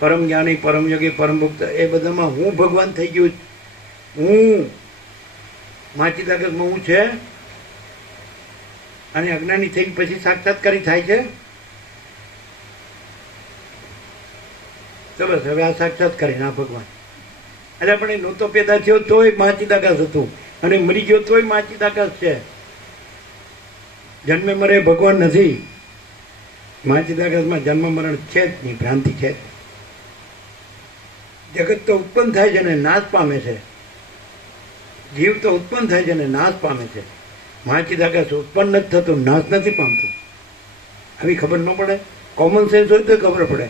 પરમ જ્ઞાની, પરમ યોગી, પરમ ભક્ત, એ બધામાં હું ભગવાન થઈ ગયું. હું માચી તાકાતમાં હું છે. અને અજ્ઞાની થઈ પછી સાક્ષાત્કારી થાય છે. તો બસ હવે આ સાક્ષાત્કારી ના ભગવાન. એટલે પણ એ નહોતો પેદા થયો તોય માચી તાકાત હતું અને મરી ગયો તોય માચી તાકાત છે. જન્મે મરે ભગવાન નથી. માચી તાકાતમાં જન્મ મરણ છે જ નહીં, ભ્રાંતિ છે જ. જગત તો ઉત્પન્ન થાય છે ને નાશ પામે છે. જીવ તો ઉત્પન્ન થાય છે ને નાશ પામે છે. માચી તાકાત ઉત્પન્ન નથી થતું, નાશ નથી પામતું. આવી ખબર ન પડે? કોમન સેન્સ હોય તો ખબર પડે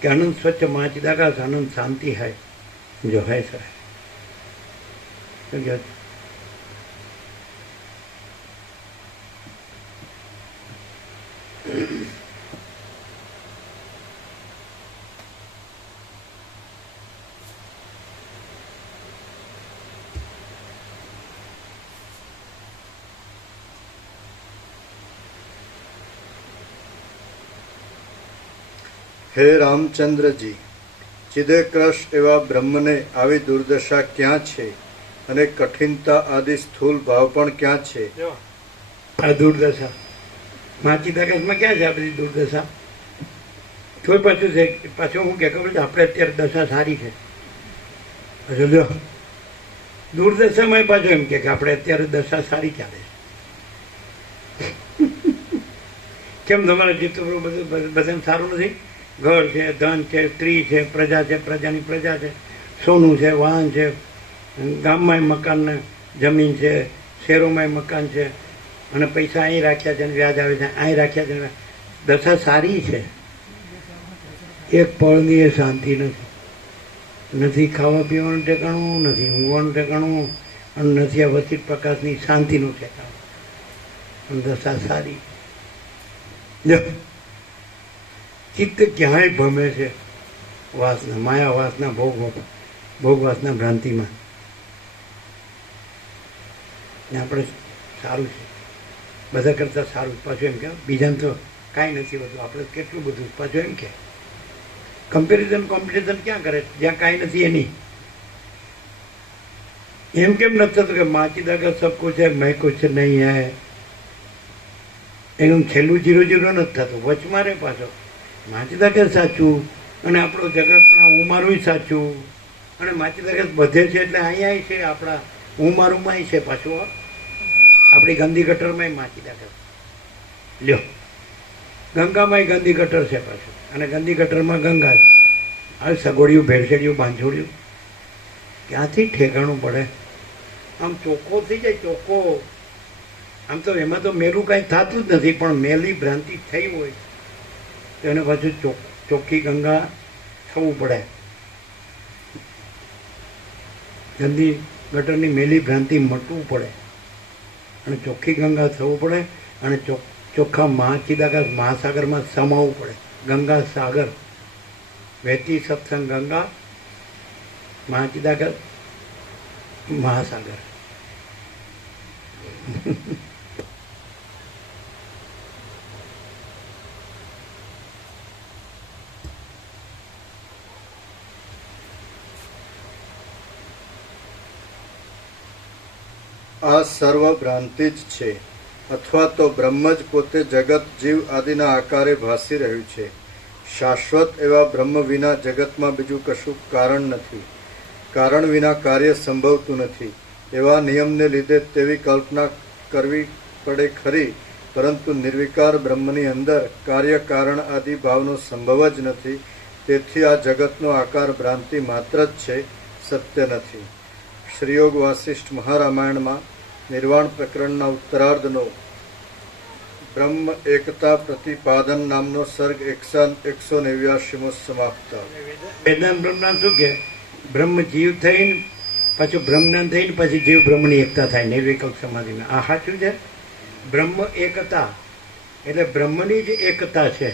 કે આનંદ સ્વચ્છ માચી તાકાત, આનંદ શાંતિ है जो है सर. હે રામચંદ્રજી, ચિદેક્રશ એવા બ્રહ્મને આવી દુર્દશા ક્યાં છે અને કઠિનતા આદિ સ્થૂલ ભાવ પણ ક્યાં છે? આ દુર્દશા માચિદાકાશમાં ક્યાં છે આ બધી દુર્દશા? તોય પાછું છે, પાછું હું કે ખબર છે, આપણે અત્યારે દશા સારી છે. પાછું જો દુર્દશામાં પાછું એમ કે આપણે અત્યારે દશા સારી ચાલે છે. કેમ તમારા ચિત્તો બધું બધાને સારું નથી? ઘર છે, ધન છે, સ્ત્રી છે, પ્રજા છે, પ્રજાની પ્રજા છે, સોનું છે, વાહન છે, ગામમાં મકાન ને જમીન છે, શહેરોમાં મકાન છે, અને પૈસા અહીં રાખ્યા છે અને વ્યાજ આવે છે, અહીં રાખ્યા છે. દશા સારી છે. એક પળની એ શાંતિ નથી. નથી ખાવા પીવાનું ઠેકાણું, નથી ઊંઘવાનું ઠેકાણું, અને નથી આ વસિત પ્રકાશની શાંતિનું ઠેકાણું. અને દશા સારી. જો ચિત્ત ક્યાંય ભમે છે વાસના, માયા વાસના, ભોગ વાસના ભ્રાંતિમાં. ને આપણે સારું છે, બધા કરતાં સારું. પાછું એમ કે બીજાને તો કાંઈ નથી હોતું, આપણે કેટલું બધું. પાછું એમ કે કોમ્પિટિશન ક્યાં કરે જ્યાં કાંઈ નથી એની? એમ કેમ નથી થતું કે માચિદાકા સબ કુછ હૈ મેં કુછ નહીં હૈ? એનું છેલ્લું 0-0 નથી થતું, વચમાં રે પાછો. માચિદાકા સાચું અને આપણું જગતને હું મારું સાચું, અને માચિદાકા બધે છે એટલે અહીંયા છે, આપણા હું મારુંમાં છે પાછું. આપણી ગાંધી ગટરમાં માચિદાકા લ્યો, ગંગામાં ગાંધી ગટર છે પાછું, અને ગાંધી ગટરમાં ગંગા છે. હવે સગોડિયું, ભેળસેડિયું, બાંધોડિયું ક્યાંથી ઠેકાણું પડે? આમ ચોખ્ખો થઈ જાય, ચોખ્ખો. આમ તો એમાં તો મેલું કાંઈ થતું જ નથી, પણ મેલી ભ્રાંતિ થઈ હોય તો એને પાછું ચોખ્ખી ગંગા થવું પડે. ગંદી ગટરની મેલી ભ્રાંતિ મટવું પડે અને ચોખ્ખી ગંગા થવું પડે, અને ચોખ્ખા માચિદાકાશ મહાસાગરમાં સમાવવું પડે. ગંગા સાગર વહેતી સત્સંગ ગંગા, માચિદાકાશ મહાસાગર. આ સર્વ ભ્રાંતિ જ છે, અથવા તો બ્રહ્મ જ પોતે જગત જીવ આદિના આકારે ભાસી રહ્યું છે. શાશ્વત એવા બ્રહ્મ વિના જગતમાં બીજું કશું કારણ નથી. કારણ વિના કાર્ય સંભવતું નથી. એવા નિયમને લીધે તેવી કલ્પના કરવી પડે ખરી, પરંતુ નિર્વિકાર બ્રહ્મની અંદર કાર્ય કારણ આદિ ભાવનો સંભવ જ નથી. તેથી આ જગતનો આકાર ભ્રાંતિ માત્ર જ છે, સત્ય નથી. શ્રીયોગ વાસિષ્ઠ મહારામાયણમાં નિર્વાણ પ્રકરણના ઉત્તરાર્ધનો બ્રહ્મ એકતા પ્રતિપાદન નામનો સર્ગ 189મો સમાપ્ત. વેદાંત બ્રહ્મના શું કે બ્રહ્મ જીવ થઈને પાછું બ્રહ્મજ્ઞાન થઈને પછી જીવ બ્રહ્મની એકતા થાય નિર્વિકલ્પ સમાધિમાં. આ સાચું છે. બ્રહ્મ એકતા એટલે બ્રહ્મની જ એકતા છે.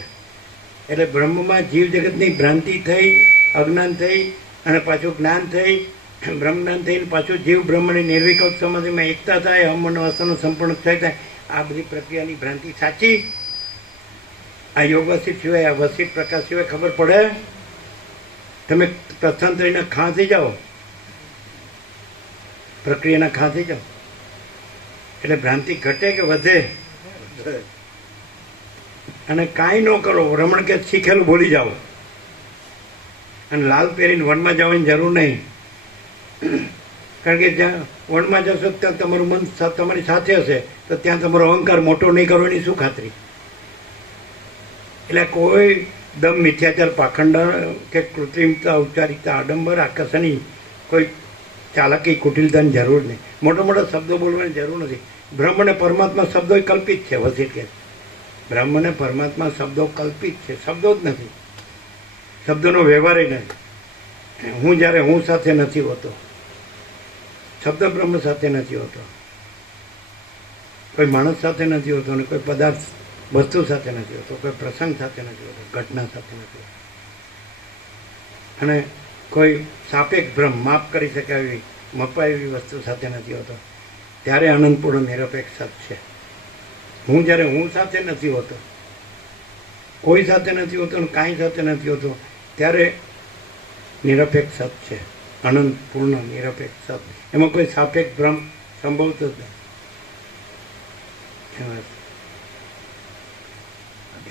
એટલે બ્રહ્મમાં જીવ જગતની ભ્રાંતિ થઈ, અજ્ઞાન થઈ, અને પાછું જ્ઞાન થઈ, બ્રહ્મજ્ઞાન થઈને પાછું જીવ બ્રહ્મની નિર્વિકલ્પ સમાધિમાં એકતા થાય, અમન વાસનો સંપૂર્ણ થાય. આ બધી પ્રક્રિયાની ભ્રાંતિ સાચી. આ યોગ વસિત સિવાય, આ વસિત પ્રકાશ સિવાય ખબર પડે? તમે પ્રસ્થાન થઈને ખાં થઈ જાઓ, પ્રક્રિયાના ખાં થઈ જાઓ, એટલે ભ્રાંતિ ઘટે કે વધે? અને કાંઈ ન કરો, રમણ કે શીખેલું બોલી જાઓ, અને લાલ પહેરીને વનમાં જવાની જરૂર નહીં. કારણ કે જ્યાં વનમાં જશો ત્યાં તમારું મન તમારી સાથે હશે, તો ત્યાં તમારો અહંકાર મોટો નહીં કરો એની શું ખાતરી? એટલે કોઈ દમ મિથ્યાચાર, પાખંડ કે કૃત્રિમતા, ઔપચારિકતા, આડંબર, આકર્ષણી, કોઈ ચાલાકી, કુટિલતાની જરૂર નહીં. મોટા મોટા શબ્દો બોલવાની જરૂર નથી. બ્રહ્મ અને પરમાત્મા શબ્દો કલ્પિત છે. વસિત કે બ્રહ્મ અને પરમાત્મા શબ્દો કલ્પિત છે, શબ્દો જ નથી. શબ્દોનો વ્યવહાર નથી. હું જ્યારે હું સાથે નથી હોતો, શબ્દ બ્રહ્મ સાથે નથી હોતો, કોઈ માણસ સાથે નથી હોતો, અને કોઈ પદાર્થ વસ્તુ સાથે નથી હોતો, કોઈ પ્રસંગ સાથે નથી હોતો, ઘટના સાથે નથી હોતો, અને કોઈ સાપેક્ષ બ્રહ્મ, માફ કરી શકાય એવી, મપાય એવી વસ્તુ સાથે નથી હોતો. ત્યારે અનંતપૂર્ણ નિરપેક્ષ સત છે. હું જ્યારે હું સાથે નથી હોતો, કોઈ સાથે નથી હોતો અને કાંઈ સાથે નથી હોતો, ત્યારે નિરપેક્ષ સત છે. અનંત પૂર્ણ નિરપેક્ષ સત. એમાં કોઈ સાપેક્ષ ભ્રમ સંભવતો જ નથી. એમાં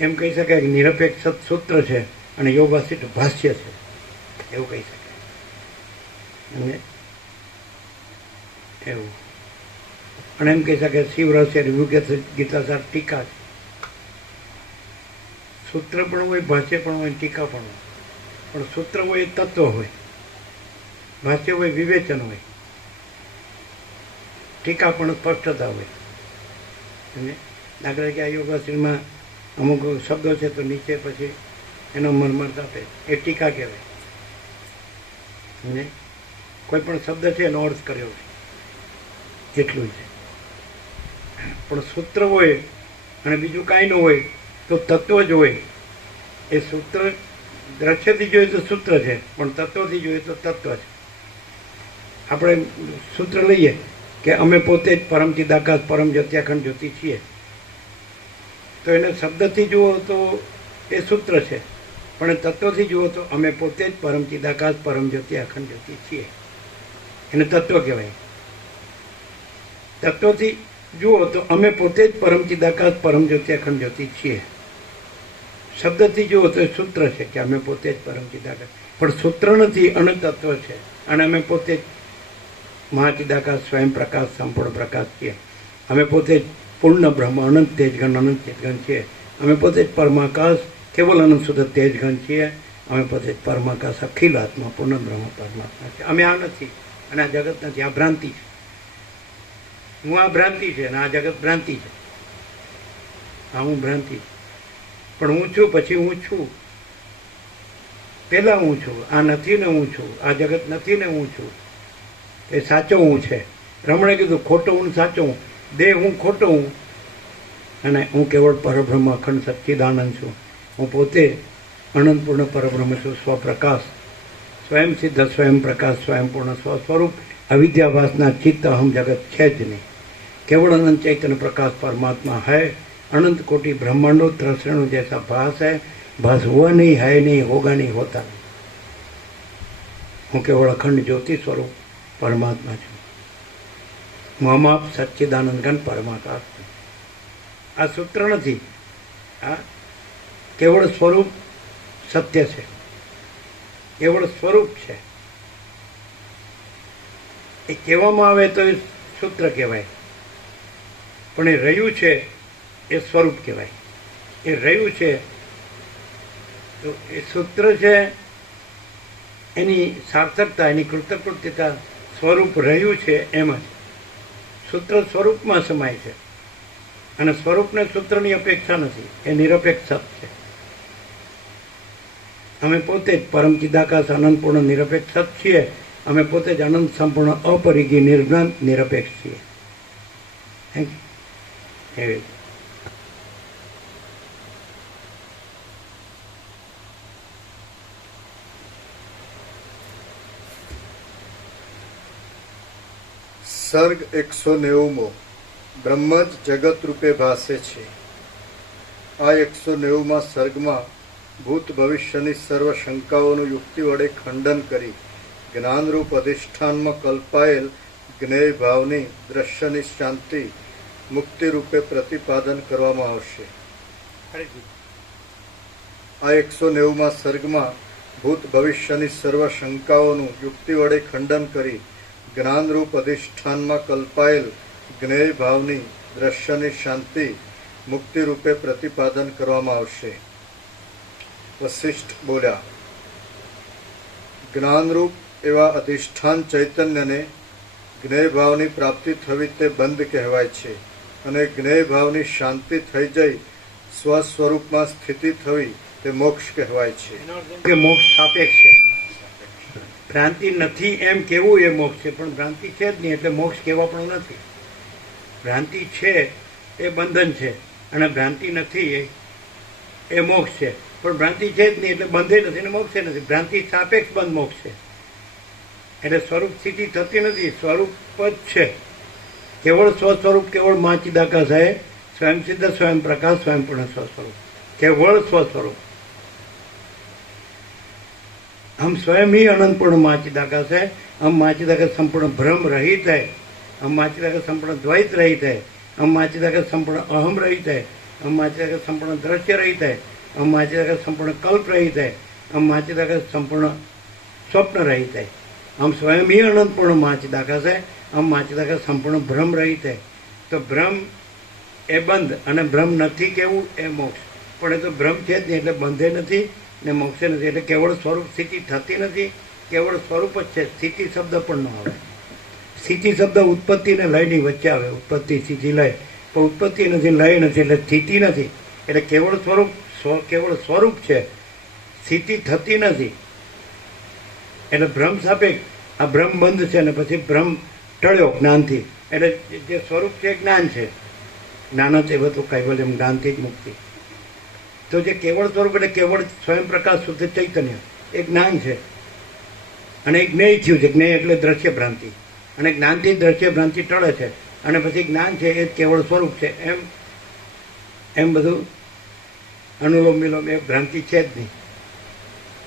એમ કહી શકાય કે નિરપેક્ષ સત સૂત્ર છે અને યોગાસિત ભાષ્ય છે, એવું કહી શકાય. અને એવું અને એમ કહી શકાય શિવ રહસ્ય ગીતાસાર ટીકા છે. સૂત્ર પણ હોય, ભાષ્ય પણ હોય, ટીકા પણ હોય. પણ સૂત્ર હોય એ તત્વ હોય, ભાષ્ય હોય વિવેચન હોય, ટીકા પણ સ્પષ્ટતા હોય. અને દાખલા કે આ યોગાસનમાં અમુક શબ્દો છે તો નીચે પછી એનો મરમર આપે, એ ટીકા કહેવાય. અને કોઈ પણ શબ્દ છે એનો અર્થ કર્યો છે, એટલું છે. પણ સૂત્ર હોય અને બીજું કાંઈ ન હોય તો તત્વ જ હોય. એ સૂત્ર દ્રશ્યથી જોઈએ તો સૂત્ર છે, પણ તત્વથી જોઈએ તો તત્વ છે. આપણે સૂત્ર લઈએ કે અમે પોતે જ પરમ ચિદાકાશ પરમ જ્યોત્યાખંડ જ્યોતિ છીએ, તો એને શબ્દથી જુઓ તો એ સૂત્ર છે, પણ તત્વથી જુઓ તો અમે પોતે જ પરમ ચિદાકાશ પરમ જ્યોતિ અખંડ જ્યોતિ છીએ, એને તત્વ કહેવાય. તત્વથી જુઓ તો અમે પોતે જ પરમ ચિદાકાશ પરમ જ્યોતિ અખંડ જ્યોતિ છીએ. શબ્દથી જુઓ તો એ સૂત્ર છે કે અમે પોતે જ પરમ ચિદાકાશ, પણ સૂત્ર નથી, અનંત તત્વ છે. અને અમે પોતે જ મહાચિદાકાશ સ્વયં પ્રકાશ સંપૂર્ણ પ્રકાશ છીએ. અમે પોતે જ પૂર્ણ બ્રહ્મ અનંત તેજગણ અનંત ચિતગણ છીએ. અમે પોતે જ પરમાકાશ કેવલ અનંત શુદ્ધ તેજગણ છીએ. અમે પોતે જ પરમાકાશ અખિલ આત્મા પૂર્ણ બ્રહ્મ પરમાત્મા છે. અમે આ નથી અને આ જગત નથી, આ ભ્રાંતિ છે. હું આ ભ્રાંતિ છે અને આ જગત ભ્રાંતિ છે. આ હું ભ્રાંતિ છું, પણ હું છું, પછી હું છું, પહેલા હું છું. આ નથી ને હું છું, આ જગત નથી ને હું છું. એ સાચો હું છે. રમણે કીધું ખોટો હું સાચો હું, દેહ હું ખોટો હું, અને હું કેવળ પરબ્રહ્મ અખંડ સચ્ચિદાનંદ છું. હું પોતે અનંતપૂર્ણ પરબ્રહ્મ છું, સ્વપ્રકાશ, સ્વયં સિદ્ધ, સ્વયં પ્રકાશ, સ્વયં પૂર્ણ સ્વસ્વરૂપ. અવિદ્યાભાસના ચિત્ત અહમ જગત છે જ નહીં. केवल अनंत चैतन्य प्रकाश परमात्मा है. अनंत कोटि ब्रह्मांडों त्रसरणों जैसा भास है. भास हुआ नहीं, है नहीं, होगा नहीं, होता नहीं. હું કેવળ અખંડ જ્યોતિ સ્વરૂપ પરમાત્મા છું. હું અમાપ સચ્ચિદાનંદ ઘન પરમાકાશ છું. આ સૂત્ર નથી, આ કેવળ સ્વરૂપ સત્ય છે, કેવળ સ્વરૂપ છે. એ કહેવામાં આવે તો એ સૂત્ર કહેવાય, પણ એ રહ્યું છે એ સ્વરૂપ કહેવાય. એ રહ્યું છે તો એ સૂત્ર છે, એની સાર્થકતા, એની કૃતકૃત્યતા સ્વરૂપ રહ્યું છે એમ જ. સૂત્ર સ્વરૂપમાં સમાય છે અને સ્વરૂપને સૂત્રની અપેક્ષા નથી, એ નિરપેક્ષ સત છે. અમે પોતે જ પરમ ચિદાકાશ અનંતપૂર્ણ નિરપેક્ષ સત છીએ. અમે પોતે જ અનંત સંપૂર્ણ અપરિગી નિર્ભ્રાંત નિરપેક્ષ છીએ. એવી સર્ગ 190મો. બ્રહ્મ જ જગત રૂપે ભાસે છે. આ 190માં સર્ગમાં ભૂત ભવિષ્યની સર્વ શંકાઓનું યુક્તિ વડે ખંડન કરી જ્ઞાનરૂપ અધિષ્ઠાનમાં કલ્પાયેલ જ્ઞેય ભાવની દ્રશ્યની શાંતિ મુક્તિ રૂપે પ્રતિપાદન કરવામાં આવશે. આ 190માં સર્ગમાં ભૂત ભવિષ્યની સર્વ શંકાઓનું યુક્તિ વડે ખંડન કરી જ્ઞાનરૂપ અધિષ્ઠાનમાં કલ્પાયેલ જ્ઞેય ભાવની દ્રશ્યની શાંતિ મુક્તિ રૂપે પ્રતિપાદન કરવામાં આવશે. વશિષ્ઠ બોલ્યા, જ્ઞાનરૂપ એવા અધિષ્ઠાન ચૈતન્યને જ્ઞેય ભાવની પ્રાપ્તિ થવી તે બંધ કહેવાય છે, અને જ્ઞેય ભાવની શાંતિ થઈ જઈ સ્વસ્વરૂપમાં સ્થિતિ થવી તે મોક્ષ કહેવાય છે. કે મોક્ષ સાપેક્ષ છે. ભ્રાંતિ નથી એમ કેવું એ મોક્ષ છે, પણ ભ્રાંતિ છે જ નહીં એટલે મોક્ષ કહેવા પણ નથી. ભ્રાંતિ છે એ બંધન છે અને ભ્રાંતિ નથી એ મોક્ષ છે, પણ ભ્રાંતિ છે જ નહીં એટલે બંધે નથી ને મોક્ષે નથી. ભ્રાંતિ સાપેક્ષ બંધ મોક્ષ છે. એટલે સ્વરૂપ સ્થિતિ થતી નથી, સ્વરૂપ જ છે. કેવળ સ્વસ્વરૂપ, કેવળ મહાચિદાકાશ હે, સ્વયં સિદ્ધ, સ્વયં પ્રકાશ, સ્વયં પૂર્ણ સ્વસ્વરૂપ. केवल स्वस्वरूप। हम स्वयं ही अनंत पूर्ण माचिदाकाश है। हम माचिदाकाश संपूर्ण भ्रम रहित है। हम माचिदाकाश संपूर्ण द्वैत रहित है। हम माचिदाकाश संपूर्ण अहम रहित है। हम माचिदाकाश संपूर्ण दृश्य रहित है। हम माचिदाकाश संपूर्ण कल्प रहित है। हम माचिदाकाश संपूर्ण स्वप्न रहित है। हम स्वयं ही अनंत पूर्ण माचिदाकाश है। हम माचिदाकाश संपूर्ण भ्रम रहित है। तो भ्रम એ બંધ અને ભ્રમ નથી કેવું એ મોક્ષ, પણ એ તો ભ્રમ છે જ નહીં, એટલે બંધે નથી ને મોક્ષે નથી, એટલે કેવળ સ્વરૂપ સ્થિતિ થતી નથી, કેવળ સ્વરૂપ જ છે. સ્થિતિ શબ્દ પણ ન આવે. સ્થિતિ શબ્દ ઉત્પત્તિ ને લયની વચ્ચે આવે. ઉત્પત્તિ સ્થિતિ લય, પણ ઉત્પત્તિ નથી, લય નથી, એટલે સ્થિતિ નથી. એટલે કેવળ સ્વરૂપ કેવળ સ્વરૂપ છે, સ્થિતિ થતી નથી. એટલે ભ્રમ સાપેક્ષ આ ભ્રમ બંધ છે ને પછી ભ્રમ ટળ્યો જ્ઞાનથી. એટલે જે સ્વરૂપ છે જ્ઞાન છે. જ્ઞાન જ એવો તો કૈવલ્યમ, જ્ઞાનથી જ મુક્તિ. તો જે કેવળ સ્વરૂપ એટલે કેવળ સ્વયં પ્રકાશ શુદ્ધ ચૈતન્ય એ જ્ઞાન છે. અને એ જ્ઞેય થયું છે. જ્ઞેય એટલે દ્રશ્ય ભ્રાંતિ, અને જ્ઞાનથી દ્રશ્ય ભ્રાંતિ ટળે છે, અને પછી જ્ઞાન છે એ કેવળ સ્વરૂપ છે. એમ બધું અનુલોમ વિલોમ એ ભ્રાંતિ છે જ નહીં.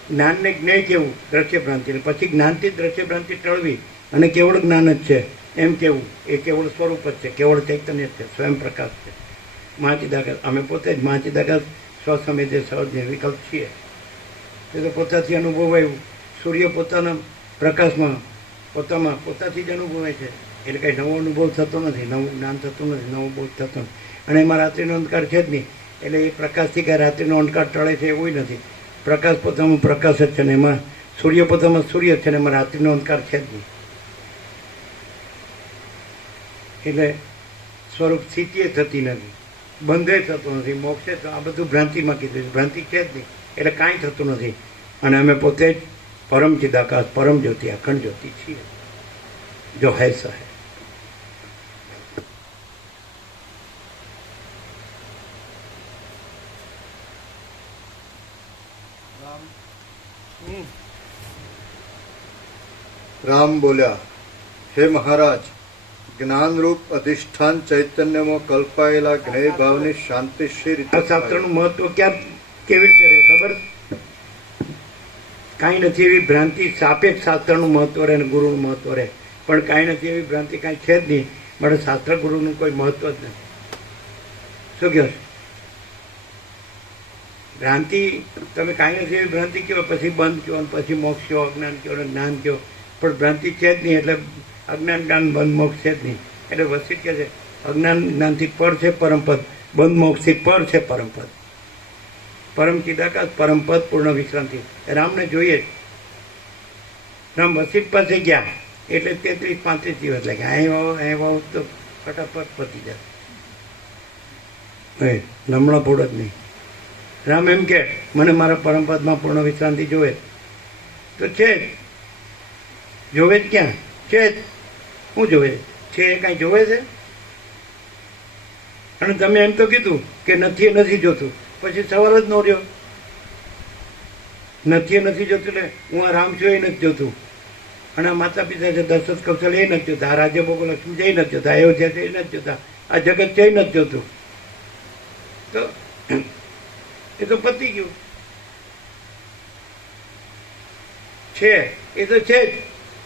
જ્ઞાનને જ્ઞેય કેવું દ્રશ્ય ભ્રાંતિ, પછી જ્ઞાનથી દ્રશ્ય ભ્રાંતિ ટળવી અને કેવળ જ્ઞાન જ છે એમ કેવું, એ કેવળ સ્વરૂપ જ છે, કેવળ ચૈતન્ય જ છે, સ્વયં પ્રકાશ છે. મહાચિદાકાશ અમે પોતે જ મહાચિદાકાશ સ્વસમેધે સહજ નિર્વિકલ્પ છીએ. એ તો પોતાથી અનુભવાયું. સૂર્ય પોતાના પ્રકાશમાં પોતાથી જ અનુભવાય છે. એટલે કંઈ નવો અનુભવ થતો નથી, નવું જ્ઞાન થતું નથી, નવો બોધ થતો નથી. અને એમાં રાત્રિનો અંધકાર છે જ નહીં. એટલે એ પ્રકાશથી કાંઈ રાત્રિનો અંધકાર ટળે છે એવું નથી. પ્રકાશ પોતામાં પ્રકાશ જ છે ને એમાં સૂર્ય પોતામાં સૂર્ય છે ને એમાં રાત્રિનો અંધકાર છે જ નહીં. એટલે સ્વરૂપ સ્થિતિએ થતી નથી, બંધે થતું નથી, મોક્ષે આ બધું ભ્રાંતિમાં કીધું છે. ભ્રાંતિ છે જ નહીં, એટલે કાંઈ થતું નથી. અને અમે પોતે જ પરમ ચિદાકાશ, પરમ જ્યોતિ, અખંડ જ્યોતિ છીએ. જો હૈ સ હૈ. રામ બોલ્યા, હે મહારાજ, જ્ઞાનરૂપ અધિષ્ઠાન ચૈતન્યમાં કલ્પાયેલા જ્ઞેય ભાવની શાંતિ શી રીતે આ શાસ્ત્રનું મહત્વ ક્યાં કેવી રીતે રહે ખબર? કાંઈ નથી એવી ભ્રાંતિ સાપેક્ષ શાસ્ત્રનું મહત્વ રહે અને ગુરુનું મહત્વ રહે, પણ કાંઈ નથી એવી ભ્રાંતિ કાંઈ છે જ નહીં. માટે શાસ્ત્ર ગુરુનું કોઈ મહત્વ જ નથી. શું કહો? ભ્રાંતિ તમે કાંઈ નથી એવી ભ્રાંતિ કહો, પછી બંધ કહો, પછી મોક્ષ કહો, અજ્ઞાન કહો, જ્ઞાન કહો, પણ ભ્રાંતિ છે જ નહીં. એટલે અજ્ઞાન જ્ઞાન બંધ મોક્ષ છે જ નહીં. એટલે વસિત કહે છે અજ્ઞાન જ્ઞાનથી પર છે પરમપદ, બંધ મોક્ષથી પર છે પરમપદ. પરમ ચિદાકાશ પરમપદ પૂર્ણ વિશ્રાંતિ. રામને જોઈએ. રામ વસિત પાસે ગયા એટલે 33-35 દિવસ લાગ્યા. અહીં વાવ તો ફટાફટ પતી જાય. લમણા ફોડ જ નહીં. રામ એમ કે મને મારા પરમપદમાં પૂર્ણ વિશ્રાંતિ જોવે. તો છે જ, જોવે જ ક્યાં છે જ. શું જોવે છે? એ કાંઈ જોવે છે? અને તમે એમ તો કીધું કે નથી જોતું, પછી સવાલ જ ન રહ્યો. નથી જોતું એટલે હું આ રામ છું એ નથી જોતું, અને આ માતા પિતા છે દશરથ કૌશલ્ય એ નથી જોતા, આ રાજ્ય ભોગલક્ષ્મી છે એ નથી જોતા, અયોધ્યા છે એ નથી જોતા, આ જગત છે એ નથી જોતું. તો એ તો પતી ગયું છે. એ તો છે જ,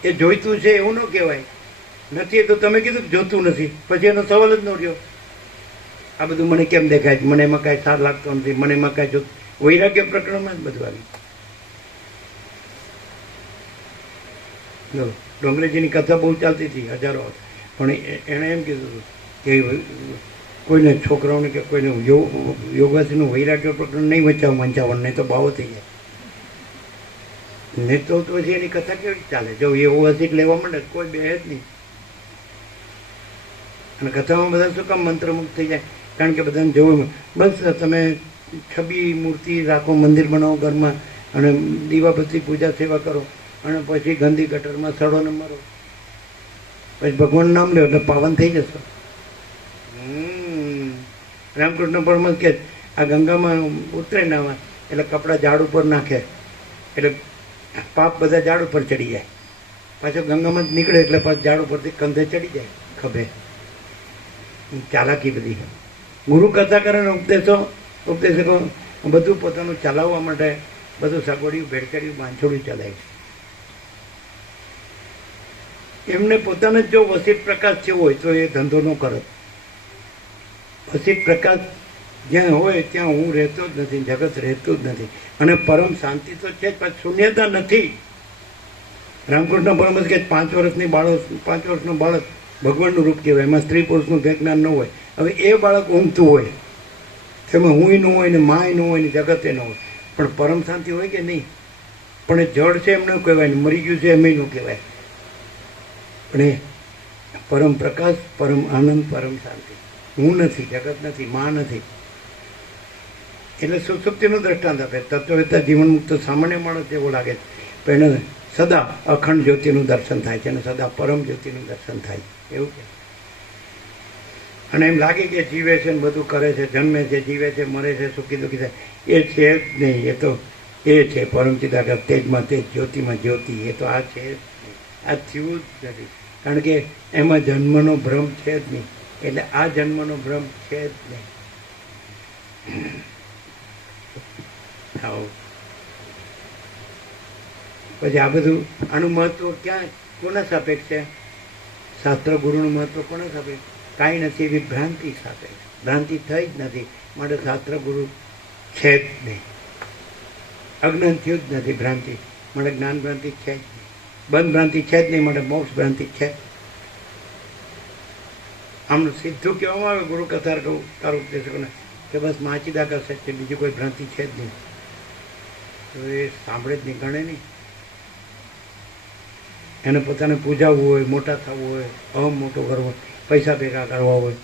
એ જોઈતું છે એવું ન કહેવાય. નથી એ તો તમે કીધું જોતું નથી, પછી એનો સવાલ જ ન રહ્યો. આ બધું મને કેમ દેખાય છે, મને એમાં કાંઈ સાર લાગતો નથી, મને એમાં કાંઈ જો વૈરાગ્ય પ્રકરણમાં જ બધું આવી. ડોંગરેજીની કથા બહુ ચાલતી હતી હજારો, પણ એણે એમ કીધું કે કોઈને છોકરાઓને કે કોઈને યોગાસીનું વૈરાગ્ય પ્રકરણ નહીં વંચાવણ નહીં તો બાવો થઈ જાય. નહીં તો પછી એની કથા કેવી ચાલે? જો યોગાસી લેવા માંડે કોઈ બે જ નહીં. અને કથામાં બધા શું કામ મંત્રમુગ્ધ થઈ જાય? કારણ કે બધાને જોવું બસ તમે છબી મૂર્તિ રાખો, મંદિર બનાવો ઘરમાં, અને દીવાબત્તી પૂજા સેવા કરો, અને પછી ગંદી ગટરમાં સડો ને મરો. પછી ભગવાનનું નામ લો એટલે પાવન થઈ જશો. રામકૃષ્ણ પરમહંસ કે આ ગંગામાં ઉતરે નાવા એટલે કપડાં ઝાડ ઉપર નાખે એટલે પાપ બધા ઝાડ ઉપર ચડી જાય. પાછો ગંગામાં જ નીકળે એટલે પાછું ઝાડ ઉપરથી કંધે ચડી જાય ખભે. ચાલાકી બધી. ગુરુ કથા કરે ને ઉપદેશકો બધું પોતાનું ચલાવવા માટે બધું સગવડિયું ભેળકર્યું બાંછોડ્યું ચલાવે છે. એમને પોતાને જો વસીત પ્રકાશ થયો હોય તો એ ધંધો ન કરત. વસીત પ્રકાશ જ્યાં હોય ત્યાં હું રહેતો જ નથી, જગત રહેતું જ નથી. અને પરમ શાંતિ તો છે જ, પણ શૂન્યતા નથી. રામકૃષ્ણ પરમહંસ કે 5 વર્ષનું બાળક ભગવાનનું રૂપ કહેવાય. એમાં સ્ત્રી પુરુષનું જ્ઞાન ન હોય. હવે એ બાળક ઊંઘતું હોય, તેમાં હુંય ન હોય ને માય ન હોય ને જગતે ન હોય, પણ પરમ શાંતિ હોય કે નહીં? પણ એ જડ છે એમ ન કહેવાય, ને મરી ગયું છે એમ ન કહેવાય. પણ એ પરમ પ્રકાશ, પરમ આનંદ, પરમ શાંતિ. હું નથી, જગત નથી, માં નથી. એટલે સુસુપ્તિનું દ્રષ્ટાંત આપે. તત્વવેત્તા જીવન મુક્ત સામાન્ય માણસ એવો લાગે છે, પણ એને સદા અખંડ જ્યોતિનું દર્શન થાય છે અને સદા પરમ જ્યોતિનું દર્શન થાય છે એવું કે. અને એમ લાગે કે જીવે છે ને બધું કરે છે, જન્મે છે, જીવે છે, મરે છે, સુખી દુઃખી થાય, એ છે જ નહીં. એ તો એ છે પરમ ચિદાકાશ, તેજમાં તેજ, જ્યોતિમાં જ્યોતિ. એ તો આ છે જ નહીં, આ થયું જ નથી. કારણ કે એમાં જન્મનો ભ્રમ છે જ નહીં. એટલે આ જન્મનો ભ્રમ છે જ નહીં. પછી આ બધું આનું મહત્વ ક્યાં, કોના સાપેક્ષ છે? શાસ્ત્ર ગુરુનું મહત્વ કોના સાપેક્ષ? કાંઈ નથી એવી ભ્રાંતિ સાપેક્ષ. ભ્રાંતિ થઈ જ નથી, માટે શાસ્ત્ર ગુરુ છે જ નહીં. અજ્ઞાન થયું જ નથી, ભ્રાંતિ માટે જ્ઞાન ભ્રાંતિ છે જ નહીં. બંધ ભ્રાંતિ છે જ નહીં, માટે મોક્ષ ભ્રાંતિ છે. આમ સીધું કહેવામાં આવે ગુરુ કથા ઉપદેશકોને કે બસ માચીદાકાશ છે, બીજી કોઈ ભ્રાંતિ છે જ નહીં, તો એ સાંભળે જ નહીં, ગણે નહીં. એને પોતાને પૂજાવવું હોય, મોટા થવું હોય, અહમ મોટો કરવો હોય, પૈસા ભેગા કરવા હોય,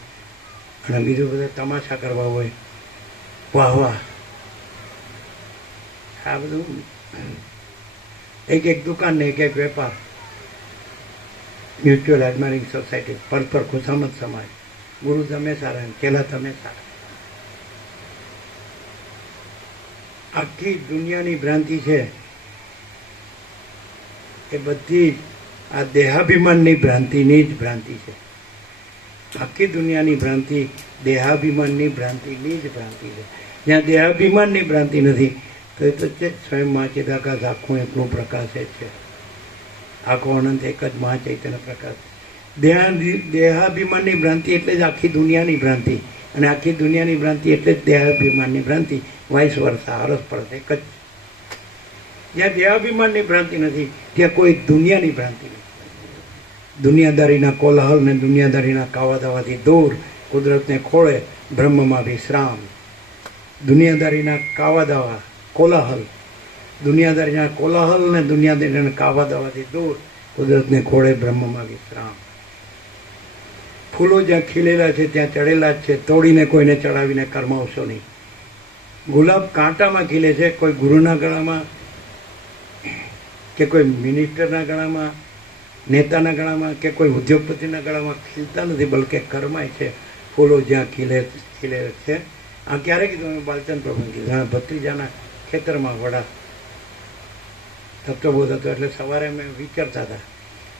અને બીજું બધા તમાશા કરવા હોય, વાહ વાહ, આ બધું એક દુકાન ને એક વેપાર, મ્યુચ્યુઅલ એડમાયરિંગ સોસાયટી, પરસ્પર ખુશામત સમાજ. ગુરુ તમે સારા, ચેલા તમે સારા. આખી દુનિયાની ભ્રાંતિ છે એ બધી આ દેહાભિમાનની ભ્રાંતિની જ ભ્રાંતિ છે. આખી દુનિયાની ભ્રાંતિ દેહાભિમાનની ભ્રાંતિની જ ભ્રાંતિ છે. જ્યાં દેહાભિમાનની ભ્રાંતિ નથી તો એ તો છે સ્વયં માં ચિદાકાશ, આખું એકલું પ્રકાશ જ છે. આખો અનંત એક જ મહા ચૈતન્ય પ્રકાશ. દેહાભિમાનની ભ્રાંતિ એટલે જ આખી દુનિયાની ભ્રાંતિ, અને આખી દુનિયાની ભ્રાંતિ એટલે જ દેહાભિમાનની ભ્રાંતિ. વાઇસ વર્ષા, હરસપરસ એક જ. જ્યાં દેહાભિમાનની ભ્રાંતિ નથી ત્યાં કોઈ દુનિયાની ભ્રાંતિ નથી. દુનિયાદારીના કોલાહલ ને દુનિયાદારીના કાવા દાવાથી દૂર, કુદરતને ખોળે બ્રહ્મમાં વિશ્રામ. દુનિયાદારીના કાવા દાવા, કોલાહલ, દુનિયાદારીના કોલાહલ ને દુનિયાદારીના કાવા દાવાથી દૂર, કુદરતને ખોળે બ્રહ્મમાં વિશ્રામ. ફૂલો જ્યાં ખીલેલા છે ત્યાં ચડેલા જ છે, તોડીને કોઈને ચડાવીને કરમાવશો નહીં. ગુલાબ કાંટામાં ખીલે છે, કોઈ ગુરુના ગળામાં કે કોઈ મિનિસ્ટરના ગળામાં, નેતાના ગળામાં કે કોઈ ઉદ્યોગપતિના ગળામાં ખીલતા નથી, બલકે કરમાય છે. ફૂલો જ્યાં ખીલે છે. આ ક્યારે કીધું? અમે બાલચંદ પ્રભુ કીધું. ભત્રીજાના ખેતરમાં વડા તત્વબોધ હતો, એટલે સવારે અમે વિચારતા હતા,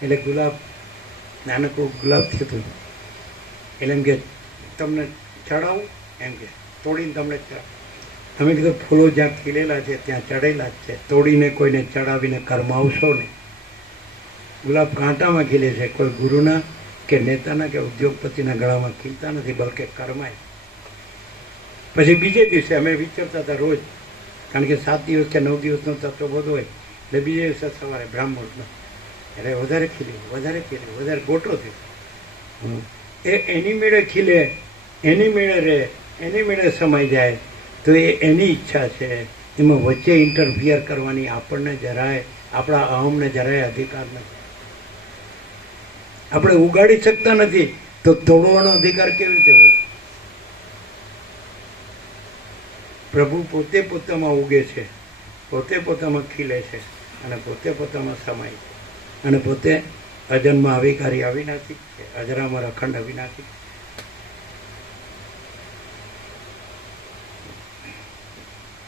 એટલે ગુલાબ, નાનકડું ગુલાબ થયું હતું. એટલે એમ કે તમને ચડાવું, એમ કે તોડીને તમને ચડાવ. તમે કીધું ફૂલો જ્યાં ખીલેલા છે ત્યાં ચડેલા જ છે, તોડીને કોઈને ચડાવીને કરમાવશો નહીં. ગુલાબ કાંટામાં ખીલે છે, કોઈ ગુરુના કે નેતાના કે ઉદ્યોગપતિના ગળામાં ખીલતા નથી, બલકે કરમાય. પછી બીજે દિવસે અમે વિચારતા હતા રોજ, કારણ કે 7 દિવસ કે 9 દિવસનો તત્વબોધ હોય, એટલે બીજે દિવસે સવારે બ્રાહ્મણનો એટલે વધારે ખીલ્યું, વધારે ગોટો થયો. એની મેળે ખીલે, એની મેળે રહે, એની મેળે સમાઈ જાય, તો એ એની ઈચ્છા છે. એમાં વચ્ચે ઇન્ટરફિયર કરવાની આપણને જરાય, આપણા અહમને જરાય અધિકાર નથી. આપણે ઉગાડી શકતા નથી, તો તોડવાનો અધિકાર કેવી રીતે હોય? પ્રભુ પોતે પોતામાં ઉગે છે, પોતે પોતામાં ખીલે છે, અને પોતે પોતામાં સમાય છે, અને પોતે અજન્મ અવિકારી અવિનાશી છે, અજરામર અખંડ અવિનાશી.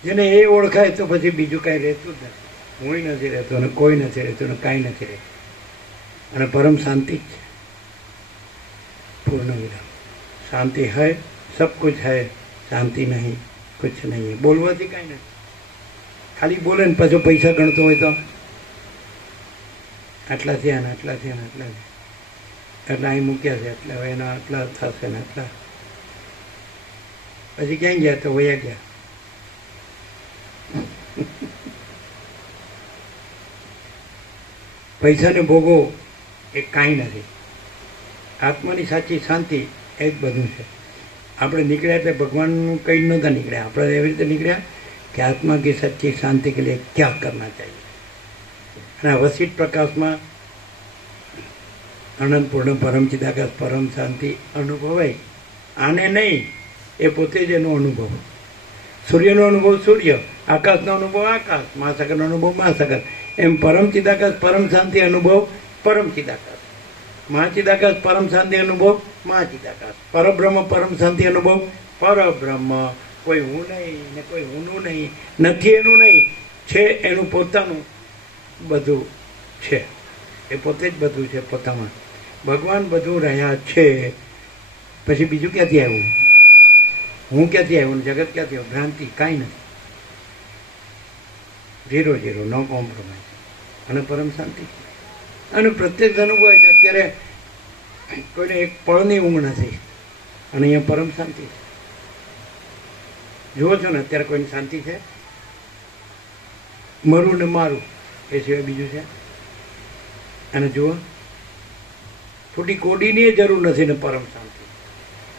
જેને એ ઓળખાય તો પછી બીજું કાંઈ રહેતું જ નથી. હું નથી રહેતો, અને કોઈ નથી રહેતું, અને કાંઈ નથી રહેતું, અને પરમ શાંતિ જ છે. પૂર્ણ વિરામ. શાંતિ है, सब कुछ है, शांति नहीं. કુછ નહીં. બોલવાથી કાંઈ નથી. ખાલી બોલે ને પાછો પૈસા ગણતો હોય તો આટલા થયા ને આટલા થયા ને આટલા થયા, એટલે અહીં મૂક્યા છે એટલે હવે એના આટલા થશે ને આટલા, પછી ક્યાં ગયા તો વયા ગયા. પૈસાને ભોગવો એ કાંઈ નથી. આત્માની સાચી શાંતિ એ જ બધું છે. આપણે નીકળ્યા એટલે ભગવાનનું કંઈ નહોતા નીકળ્યા, આપણે એવી રીતે નીકળ્યા કે આત્મા की सच्ची शांति के लिए क्या करना चाहिए. અને આ વસિષ્ઠ પ્રકાશમાં અનંતપૂર્ણ પરમ ચિદાકાશ પરમ શાંતિ અનુભવાય. આને નહીં, એ પોતે જ એનો અનુભવ. સૂર્યનો અનુભવ સૂર્ય, આકાશનો અનુભવ આકાશ, મહાસાગરનો અનુભવ મહાસાગર. એમ પરમ ચિદાકાશ પરમ શાંતિ અનુભવ પરમ ચિદાકાશ, મહાચિદાકાશ પરમ શાંતિ અનુભવ મહાચિદાકાશ, પરબ્રહ્મ પરમ શાંતિ અનુભવ પરબ્રહ્મ. કોઈ હું નહીં ને કોઈ હુંનું નહીં, નથી એનું નહીં, છે એનું પોતાનું બધું છે. એ પોતે જ બધું છે પોતામાં. ભગવાન બધું રહ્યા છે, પછી બીજું ક્યાંથી આવ્યું? હું ક્યાંથી આવ્યું? જગત ક્યાંથી આવ્યું? ભ્રાંતિ કાંઈ નથી. 0 નો કોમ્પ્રોમાઇઝ અને પરમ શાંતિ. અને પ્રત્યેક અનુભવ છે. અત્યારે કોઈને એક પળની ઊંઘ નથી અને અહીંયા પરમ શાંતિ છે. જુઓ છો ને અત્યારે કોઈની શાંતિ છે? મરું ને મારું એ સિવાય બીજું છે? અને જુઓ, થોડી કોડીની જરૂર નથી ને પરમ શાંતિ.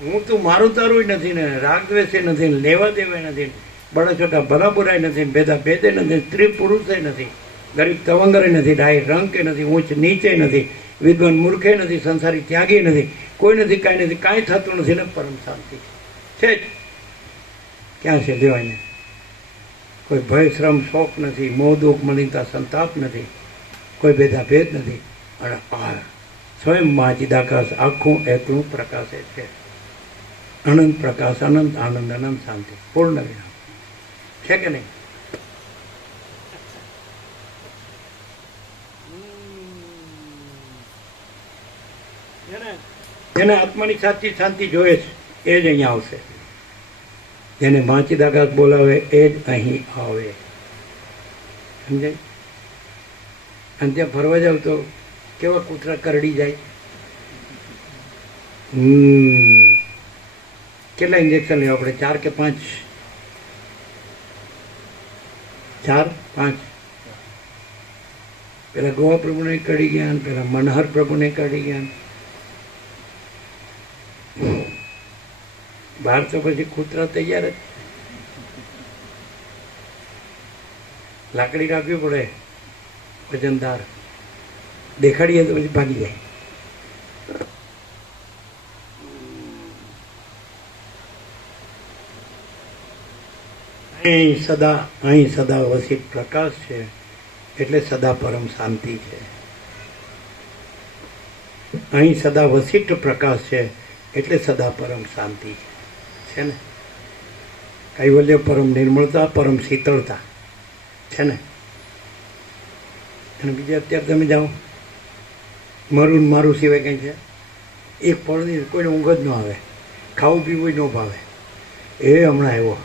હું તું મારું તારું નથી ને, રાગ દ્વેષે નથી ને, લેવા દેવાય નથી, બડા છોટા ભલા બુરાય નથી, ભેદા ભેદે નથી, સ્ત્રી પુરુષે નથી, ગરીબ તવંગરે નથી, ડાય રંગ કે નથી, ઊંચ નીચે નથી, વિદ્વાન મૂર્ખે નથી, સંસારી ત્યાગી નથી, કોઈ નથી, કાંઈ નથી, કાંઈ થતું નથી ને પરમ શાંતિ છે જ. ક્યાં છે દેવાયને? કોઈ ભય શ્રમ શોક નથી, મોહ દુઃખ મલિનતા સંતાપ નથી, કોઈ ભેદાભેદ નથી. અને આ સ્વયં મહાચિદાકાશ આખું એકલું પ્રકાશે છે. અનંત પ્રકાશ, અનંત આનંદ, અનંત શાંતિ, પૂર્ણ વિરામ છે કે નહીં? જેને આત્માની સાચી શાંતિ જોઈએ છે એ જ અહીંયા આવશે. જેને મહાચિદાકાશ બોલાવે એ જ અહીં આવે. સમજાય? અને ત્યાં ફરવા જાવ તો કેવા કૂતરા કરડી જાય. કેટલા ઇન્જેક્શન લેવા આપણે? 4 કે 5? 4 5. પેલા ગોવા પ્રભુને કરડી ગયા, પેલા મનહર પ્રભુને કરડી ગયા. બહાર તો પછી કૂતરા તૈયાર જ. લાકડી રાખવી પડે વજનદાર, દેખાડીએ તો પછી ભાગી જાય. અહીં સદા વસિત પ્રકાશ છે એટલે સદા પરમ શાંતિ છે. અહીં સદા વસિષ્ઠ પ્રકાશ છે એટલે સદા પરમ શાંતિ છે ને. કૈવલ્ય પરમ નિર્મળતા, પરમ શીતળતા છે ને. અને બીજે અત્યારે તમે જાઓ, મારું ને મારું સિવાય કંઈ છે? એક પળની કોઈને ઊંઘ જ ન આવે, ખાવું પીવું ન ભાવે. એ હમણાં આવ્યો,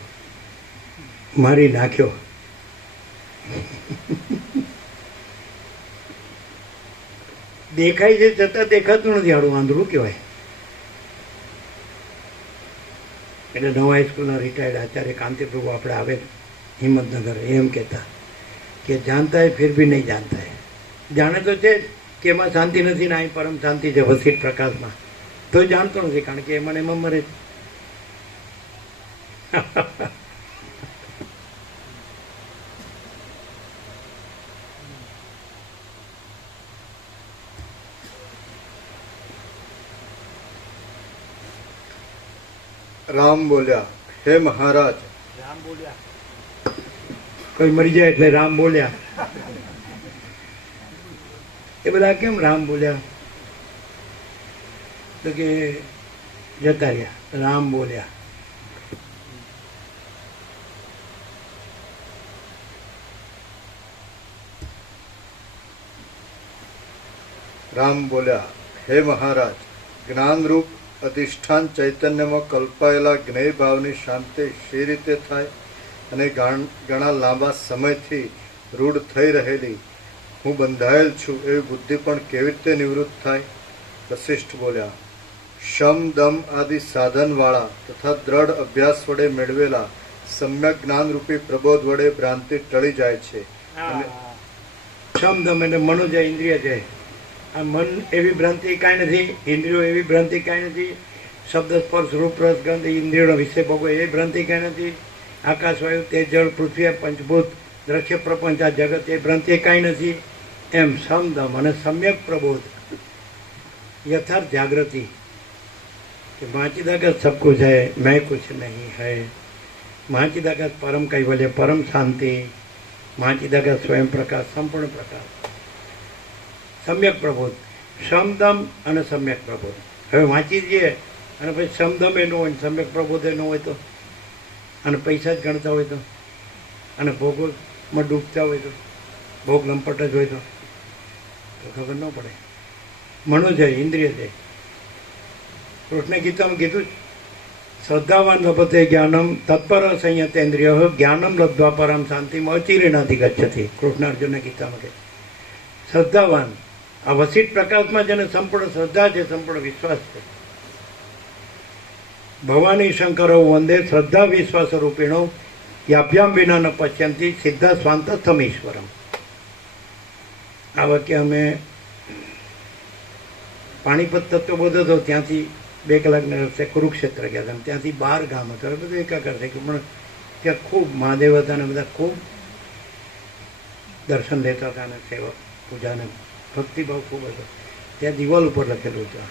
મારી નાખ્યો. દેખાય છે છતાં દેખાતું નથી. આડું આંધળું કહેવાય. એટલે નવા હાઈસ્કૂલના રિટાયર્ડ આચાર્ય કાંતિપ્રભુ આપણે આવે હિંમતનગર, એમ કહેતા કે જાણતા હે ફિર ભી નહીં જાણતા હે. જાણે તો છે જ કે એમાં શાંતિ નથી ને અહીં પરમ શાંતિ છે વસિષ્ઠ પ્રકાશમાં, તો જાણતો નથી કારણ કે એમાં એમાં મરે. રામ બોલ્યા, હે મહારાજ. રામ બોલ્યા, કોઈ મરી જાય એટલે રામ બોલ્યા. એ બધા કેમ રામ બોલ્યા? તો કે જતા રહ્યા, રામ બોલ્યા. રામ બોલ્યા, હે મહારાજ, જ્ઞાનરૂપ અધિષ્ઠાન ચૈતન્યમાં કલ્પાયેલા જ્ઞેય ભાવની શાંતિ શી રીતે થાય અને ઘણા લાંબા સમયથી રૂઢ થઈ રહેલી હું બંધાયેલ છું એવી બુદ્ધિ પણ કેવી રીતે નિવૃત્ત થાય? વશિષ્ઠ બોલ્યા, શમ દમ આદિ સાધનવાળા તથા દ્રઢ અભ્યાસ વડે મેળવેલા સમ્યક જ્ઞાનરૂપી પ્રબોધ વડે ભ્રાંતિ ટળી જાય છે. અને સમદમ એટલે મનોજય ઇન્દ્રિય છે. આ મન એવી ભ્રાંતિ કાંઈ નથી, ઇન્દ્રિયો એવી ભ્રાંતિ કાંઈ નથી, શબ્દ સ્પર્શ રૂપ રસ ગંધ ઇન્દ્રિયોનો વિષય ભોગવો એવી ભ્રાંતિ કાંઈ નથી, આકાશ વાયુ તેજ જળ પૃથ્વી પંચભૂત દ્રશ્ય પ્રપંચ આ જગત એ ભ્રાંતિ કાંઈ નથી. એમ સમદમ અને સમ્યક પ્રબોધ यथार्थ जागृति कि माचिदागत सब कुछ है, मैं कुछ नहीं है. माचिदागत परम कैवल्य, परम शांति, माचिदागत स्वयं प्रकाश, संपूर्ण प्रकाश, सम्यक प्रबोध, समदम અને સમ્યક પ્રબોધ. હવે વાંચી જઈએ અને પછી સમદમ એ ન હોય, સમ્યક પ્રબોધ એ ન હોય તો, અને પૈસા જ ગણતા હોય તો, અને ભોગમાં ડૂબતા હોય તો, ભોગ લંપટ જ હોય તો ખબર ન પડે. મનોજય ઇન્દ્રિય છે. કૃષ્ણ ગીતામાં કીધું શ્રદ્ધાવાન લભતે જ્ઞાનમ તત્પર સંયતેન્દ્રિય જ્ઞાનમ લબ્ધ્વા પરમ શાંતિમ અચિરેણાધિ ગચ્છતિ. કૃષ્ણ અર્જુનને ગીતામાં કહે શ્રદ્ધાવાન, આ વસિષ્ઠ પ્રકાશમાં જેને સંપૂર્ણ શ્રદ્ધા છે, સંપૂર્ણ વિશ્વાસ છે. ભવાની શંકરો વંદે શ્રદ્ધા વિશ્વાસ રૂપિણો યાભ્યામ વિના ન પશ્યંતિ સિદ્ધા સ્વાંતસ્થમ ઈશ્વરમ. આ વાક્ય અમે પાણીપત તત્વબોધ હતો ત્યાંથી 2 કલાકના રસ્તે કુરુક્ષેત્ર ગયા હતા. ત્યાંથી 12 ગામ હતો, એ બધું એકાકાર થઈ ગયું. પણ ત્યાં ખૂબ મહાદેવ હતા અને બધા ખૂબ દર્શન લેતા હતા અને સેવા પૂજાને ભક્તિભાવ ખૂબ હતો. ત્યાં દિવાલ ઉપર લખેલું હતું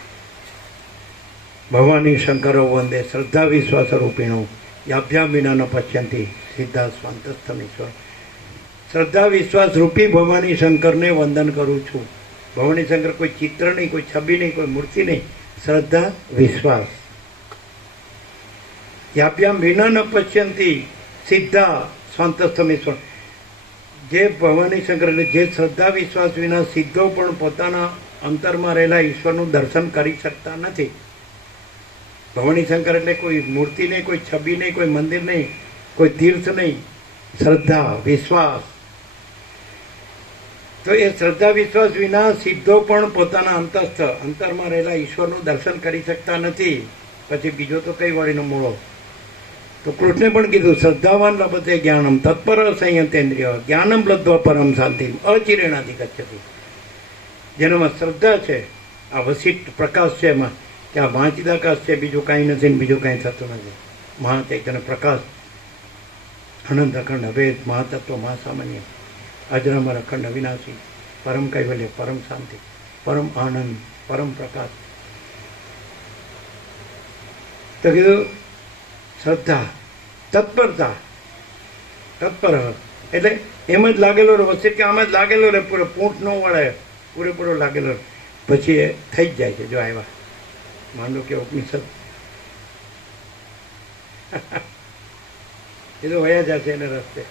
ભવાની શંકરો વંદે શ્રદ્ધા વિશ્વાસ રૂપિણો યાભ્યામ વિના ન પશ્યંતિ સિદ્ધા સ્વાંતસ્થમ ઈશ્વર. શ્રદ્ધા વિશ્વાસ રૂપી ભવાની શંકરને વંદન કરું છું. ભવાની શંકર કોઈ ચિત્ર નહીં, કોઈ છબી નહીં, કોઈ મૂર્તિ નહીં, શ્રદ્ધા વિશ્વાસ. યાભ્યામ વિના ન પશ્યંતિ સિદ્ધા સ્વાંતસ્થમ ઈશ્વર. જે ભવાની શંકર એટલે જે શ્રદ્ધા વિશ્વાસ વિના સિદ્ધો પણ પોતાના અંતરમાં રહેલા ઈશ્વરનું દર્શન કરી શકતા નથી. ભવાની શંકર એટલે કોઈ મૂર્તિ નહીં, કોઈ છબી નહીં, કોઈ મંદિર નહીં, કોઈ તીર્થ નહીં, શ્રદ્ધા વિશ્વાસ. તો એ શ્રદ્ધા વિશ્વાસ વિના સિદ્ધો પણ પોતાના અંતરમાં રહેલા ઈશ્વરનું દર્શન કરી શકતા નથી. પછી બીજો તો કઈ વળીનો મૂળો. તો કૃષ્ણે પણ કીધું શ્રદ્ધાવાન લભતે જ્ઞાનમ તત્પર સંયતેન્દ્રિય જ્ઞાનમ લબ્ધ્વા પરમ શાંતિ અચિરેણાધિ ગચ્છતિ. જેનામાં શ્રદ્ધા છે, આ વસિષ્ઠ પ્રકાશ છે, એમાં કે આ વાંચિદાકાશ છે, બીજું કાંઈ નથી ને બીજું કાંઈ થતું નથી. મહાચૈતન્ય પ્રકાશ, અનંત અખંડ અભેદ મહાતત્વ મહાસામાન્ય અજરામર અખંડ અવિનાશી, પરમ કૈવલ્ય, પરમ શાંતિ, પરમ આનંદ, પરમ પ્રકાશ. તો કીધું શ્રદ્ધા, તત્પરતા, તત્પર એટલે એમ જ લાગેલો રહે. વચ્ચે કે આમ જ લાગેલો રહે, પૂરો પૂંઠ ન વળે, પૂરેપૂરો લાગેલો રહે. પછી એ થઈ જ જાય છે. જો આવ્યા માન લો કે ઉપનિષદ એ તો વયા જશે એને રસ્તે.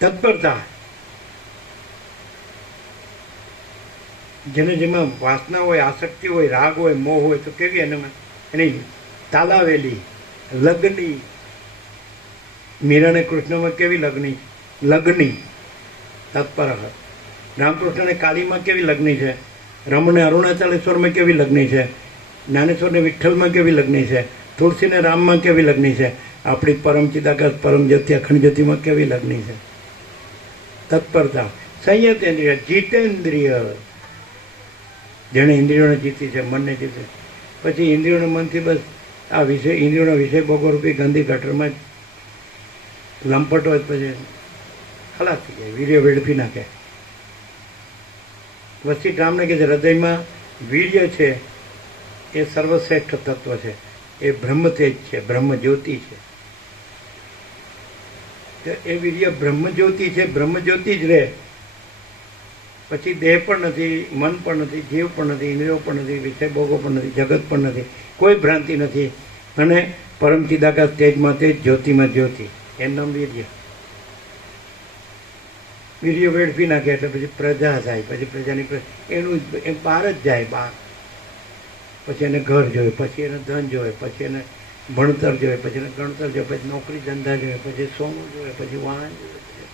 તત્પરતા, જેને જેમાં વાસના હોય, આસક્તિ હોય, રાગ હોય, મોહ હોય, તો કેવી એની તાલાવેલી લગ્ની. મીરાને કૃષ્ણમાં કેવી લગ્ની તત્પર. રામકૃષ્ણને કાલીમાં કેવી લગ્ની છે, રમને અરુણાચલેશ્વરમાં કેવી લગ્ની છે, જ્ઞાનેશ્વરને વિઠ્ઠલમાં કેવી લગ્ની છે, તુલસીને રામમાં કેવી લગ્ની છે, આપણી પરમ ચિદાકાશ પરમ જ્યોતિ અખંડ જ્યોતિમાં કેવી લગ્ની છે. તત્પરતા, સંયતેન્દ્રિય, જીતેન્દ્રિય, જેણે ઇન્દ્રિયોને જીતી છે, મનને જીતે. પછી ઇન્દ્રિયોના મનથી બસ આ વિષય, ઇન્દ્રિયોના વિષય ભોગવરૂપી ગંદી ગટરમાં જ લંપટ હોય પછી ખલાસ થઈ જાય, વીર્ય વેડફી નાખે. વસિષ્ઠ રામને કહે છે હૃદયમાં વીર્ય છે એ સર્વશ્રેષ્ઠ તત્વ છે, એ બ્રહ્મ તેજ છે, બ્રહ્મ જ્યોતિ છે. એ વીર્ય બ્રહ્મ જ્યોતિ છે, બ્રહ્મ જ્યોતિ જ રહે. પછી દેહ પણ નથી, મન પણ નથી, જીવ પણ નથી, ઇન્દ્રિયો પણ નથી, વિષય ભોગો પણ નથી, જગત પણ નથી, કોઈ ભ્રાંતિ નથી. અને પરમ ચિદાકાશ તેજમાં તેજ, જ્યોતિમાં જ્યોતિ, એનું નામ વીર્ય. વીર્ય વેડફી નાખે એટલે પછી પ્રજા થાય, પછી પ્રજાની એનું એ બહાર જ જાય બહાર. પછી એને ઘર જોઈએ, પછી એને ધન જોઈએ, પછી એને ભણતર જોઈએ, પછી એને ગણતર જોઈએ, પછી નોકરી ધંધા જોઈએ, પછી સોનું જોઈએ, પછી વાહન જોઈએ, પછી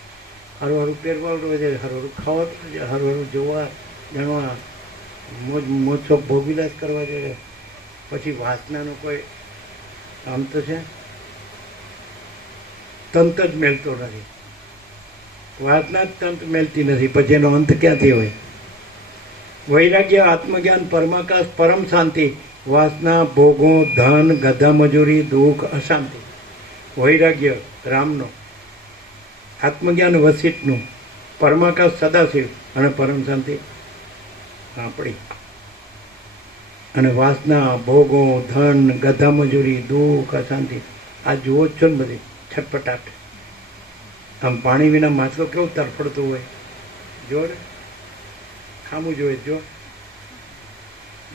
હારું હારું પહેરવા જોઈએ, હારું હારું ખાવા જોઈએ, હારું હારું જોવા જાણવા મોજશોખ ભોગવિલાસ કરવા જોઈએ. પછી વાસનાનો કોઈ આમ તો છે તંત જ મેળતો નથી. વાસના જ તંત મેળતી નથી, પછી એનો અંત ક્યાંથી હોય? વૈરાગ્ય, આત્મજ્ઞાન, પરમાકાશ, પરમ શાંતિ. વાસના, ભોગો, ધન, ગધા મજૂરી, દુઃખ, અશાંતિ. વૈરાગ્ય રામનો, આત્મજ્ઞાન વસિષ્ઠનું, પરમાકાશ સદાશિવ અને પરમ શાંતિ આપણી. અને વાસના, ભોગો, ધન, ગધા મજૂરી, દુઃખ, અશાંતિ આ જુઓ જ છો ને બધી છટપટાટ. આમ પાણી વિના માછલો કેવું તરફડતું હોય, જો ને ખામું જોઈએ જો.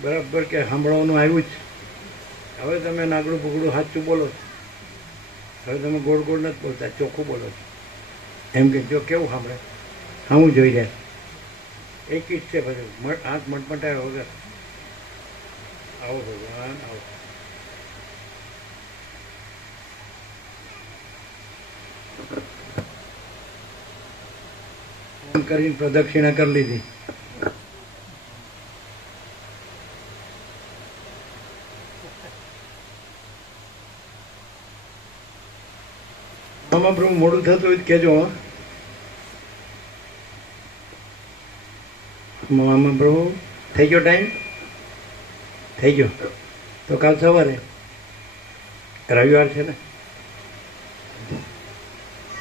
બરાબર કે સાંભળવાનું આવ્યું જ. હવે તમે નાગડું બુગડું સાચું બોલો છો, હવે તમે ગોળ ગોળ નથી બોલતા, ચોખ્ખું બોલો છો. એમ કે જો કેવું સાંભળે, સામું જોઈ રહ્યા. એક જ છે બધું, હાથ મટમટાવ્યા વગર. આવો ભગવાન આવો. ફોન કરીને પ્રદક્ષિણા કરી લીધી. આમાં પ્રભુ મોડું થતું હોય તો કહેજો. આમાં પ્રભુ થઈ ગયો ટાઈમ, થઈ ગયો તો કાલ સવારે રવિવાર છે ને,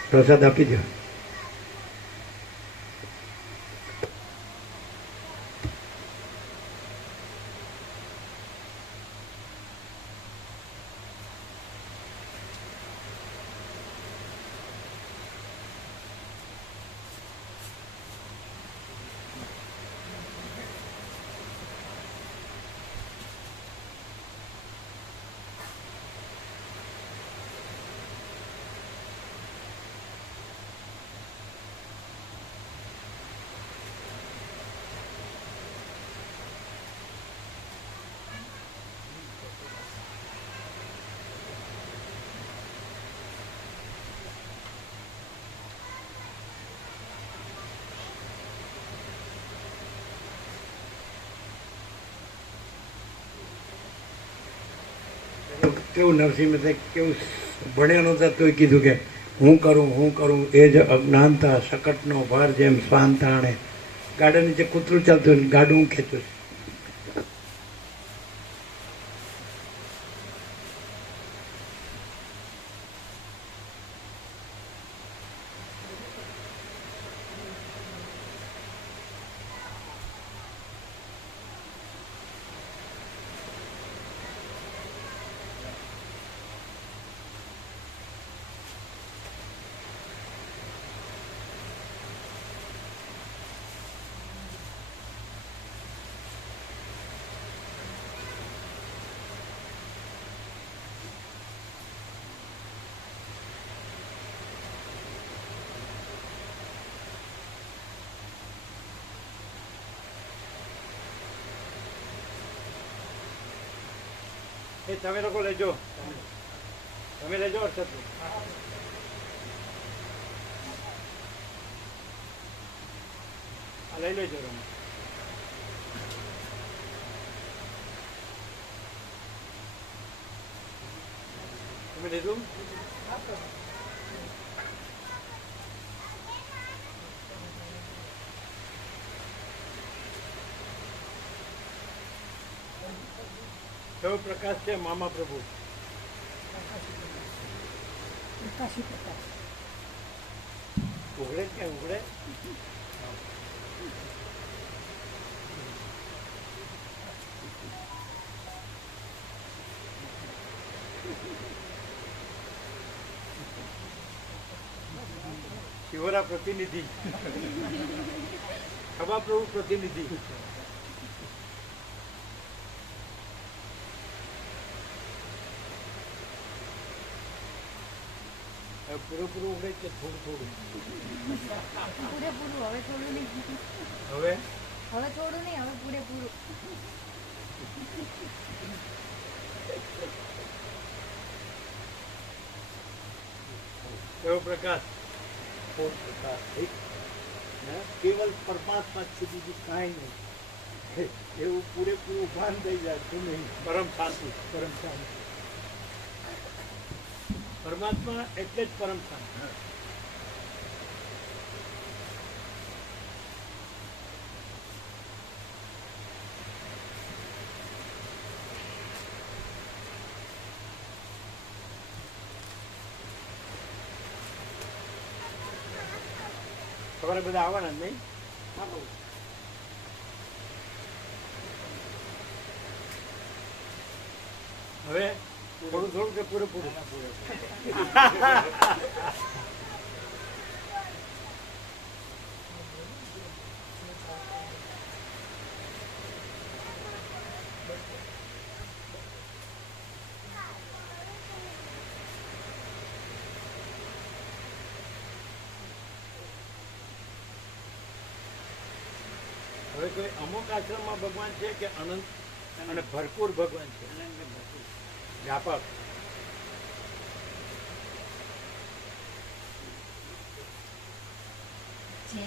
પ્રસાદ આપી દો. કેવું નરસિંહ મહેતા કેવું ભણ્યા નહોતા તોય કીધું કે હું કરું એ જ અજ્ઞાનતા શકટનો ભાર જેમ શ્વાન તાણે. ગાડા નીચે કૂતરું ચાલતું હોય, ગાડું હું ખેંચું છું. એ તમે લોકો લેજો, તમે લેજો. અર્થાત લઈ લેજો તમે. તમે લીધું? કયો પ્રકાશ છે મામા પ્રભુ? ઉઘડે ક્યાં ઉઘડે? શિવરા પ્રતિનિધિ, ખબા પ્રભુ પ્રતિનિધિ. પૂરેપૂરું ઉડે કે થોડું થોડું? પૂરેપૂરું. હવે થોડું નહીં. હવે હવે થોડું નહીં, હવે પૂરેપૂરું. એવો પ્રકાશ કેવલ પરમાત્મા છે, બીજું કાંઈ નહીં. એવું પૂરેપૂરું ભાન થઈ જાય તો નહીં. પરમ શાંતિ. પરમ શાંતિ. પરમાત્મા એટલે જ પરમ શાંતિ. તમારે બધા આવવાના જ નહીં? હવે થોડું થોડું કે પૂરેપૂરું? હવે કોઈ અમુક આશ્રમમાં ભગવાન છે કે અનંત અને ભરપૂર ભગવાન છે? વ્યાપક. છે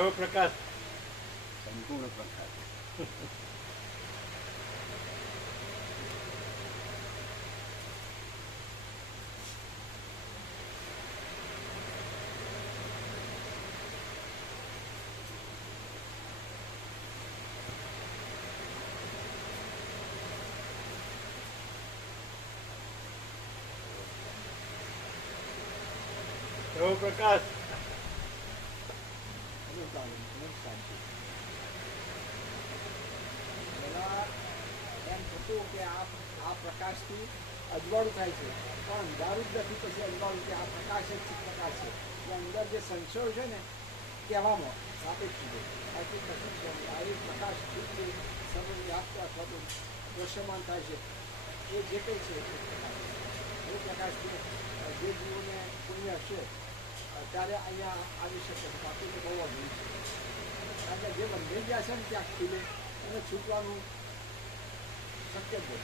એવો પ્રકાશ. સંપૂર્ણ પ્રકાશ. એવો પ્રકાશ. પહેલા એમ થતું કે આ પ્રકાશથી અજવાળું થાય છે, પણ અંધારું જ નથી. પછી અજવાળું કે આ પ્રકાશ જ પ્રકાશ છે. એટલે અંદર જે સંશય છે ને કહેવામાં સાપેક્ષ છે. બાકી કશું જ નથી. આ એક પ્રકાશ છે સર્વવ્યાપ્ત અથવા તો દ્રશ્યમાન થાય છે. એ જે કંઈ છે એ પ્રકાશ. એ પ્રકાશથી જે જીવોને પુણ્ય હશે ત્યારે અહીંયા આવી શકે. બાકી તો બહુ અઘરું છે. કારણ કે જે બંધાઈ ગયા છે ને ત્યાં ખીલે એને છૂટવાનું શક્ય છે.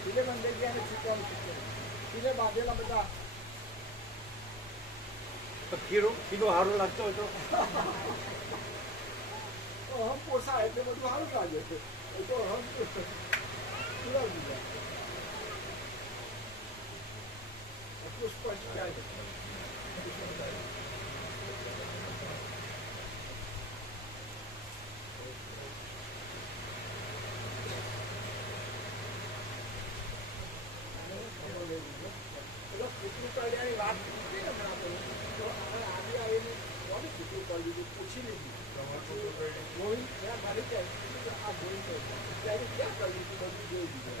ખીલે બંધાઈ ગયા એને છૂટવાનું શક્ય નથી. ખીલે બાંધેલા બધા તો ખીરો સારો લાગતો હોય તો હમ પોસાય એટલે બધું સારું લાગે છે. એ તો હમ પુરાવી દીધા એટલું સ્પષ્ટ થાય છે. પેલો કૂતરું કરડ્યાની વાત કરી ને હમણાં તો હવે આજે આવીને કોને કૂતરું કરી દીધું પૂછી લીધું. ગોવિંદ એના મારી કે આ ગોવિંદ ત્યારે ક્યાં કરી દીધું બધું જોઈ દીધું.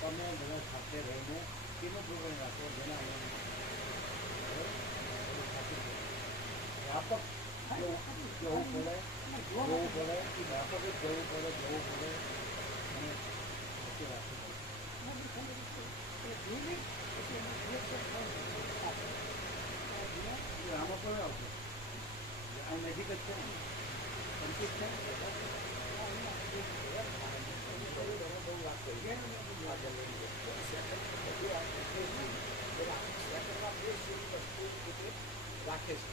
તમે બધા સાથે રહીને કેનો પ્રોગ્રામ રાખો જેના વ્યાપક જવું પડે જોવું પડે એ બાપકે જવું પડે અને વચ્ચે રાખવું પડે. આમાં કોઈ આવશે આ નજીક જ છે ને સંકેત છે ને બહુ વાત કરી રાખે છે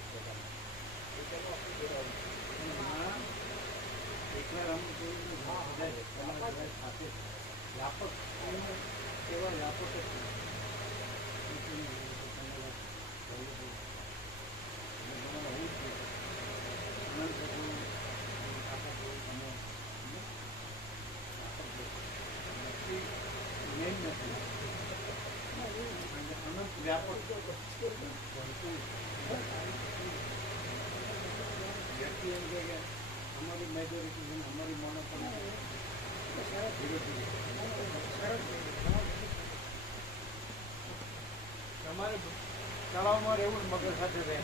એકલા રમવું જોઈએ સાથે વ્યાપક કેવા વ્યાપક જ મેન નથી અનંત વ્યાપક વ્યક્તિ એમ કે અમારી મેજોરિટી છે ને અમારી મોનોપોલી ધીરે ધીરે તમારે તળાવમાં રહેવું મગર સાથે રહે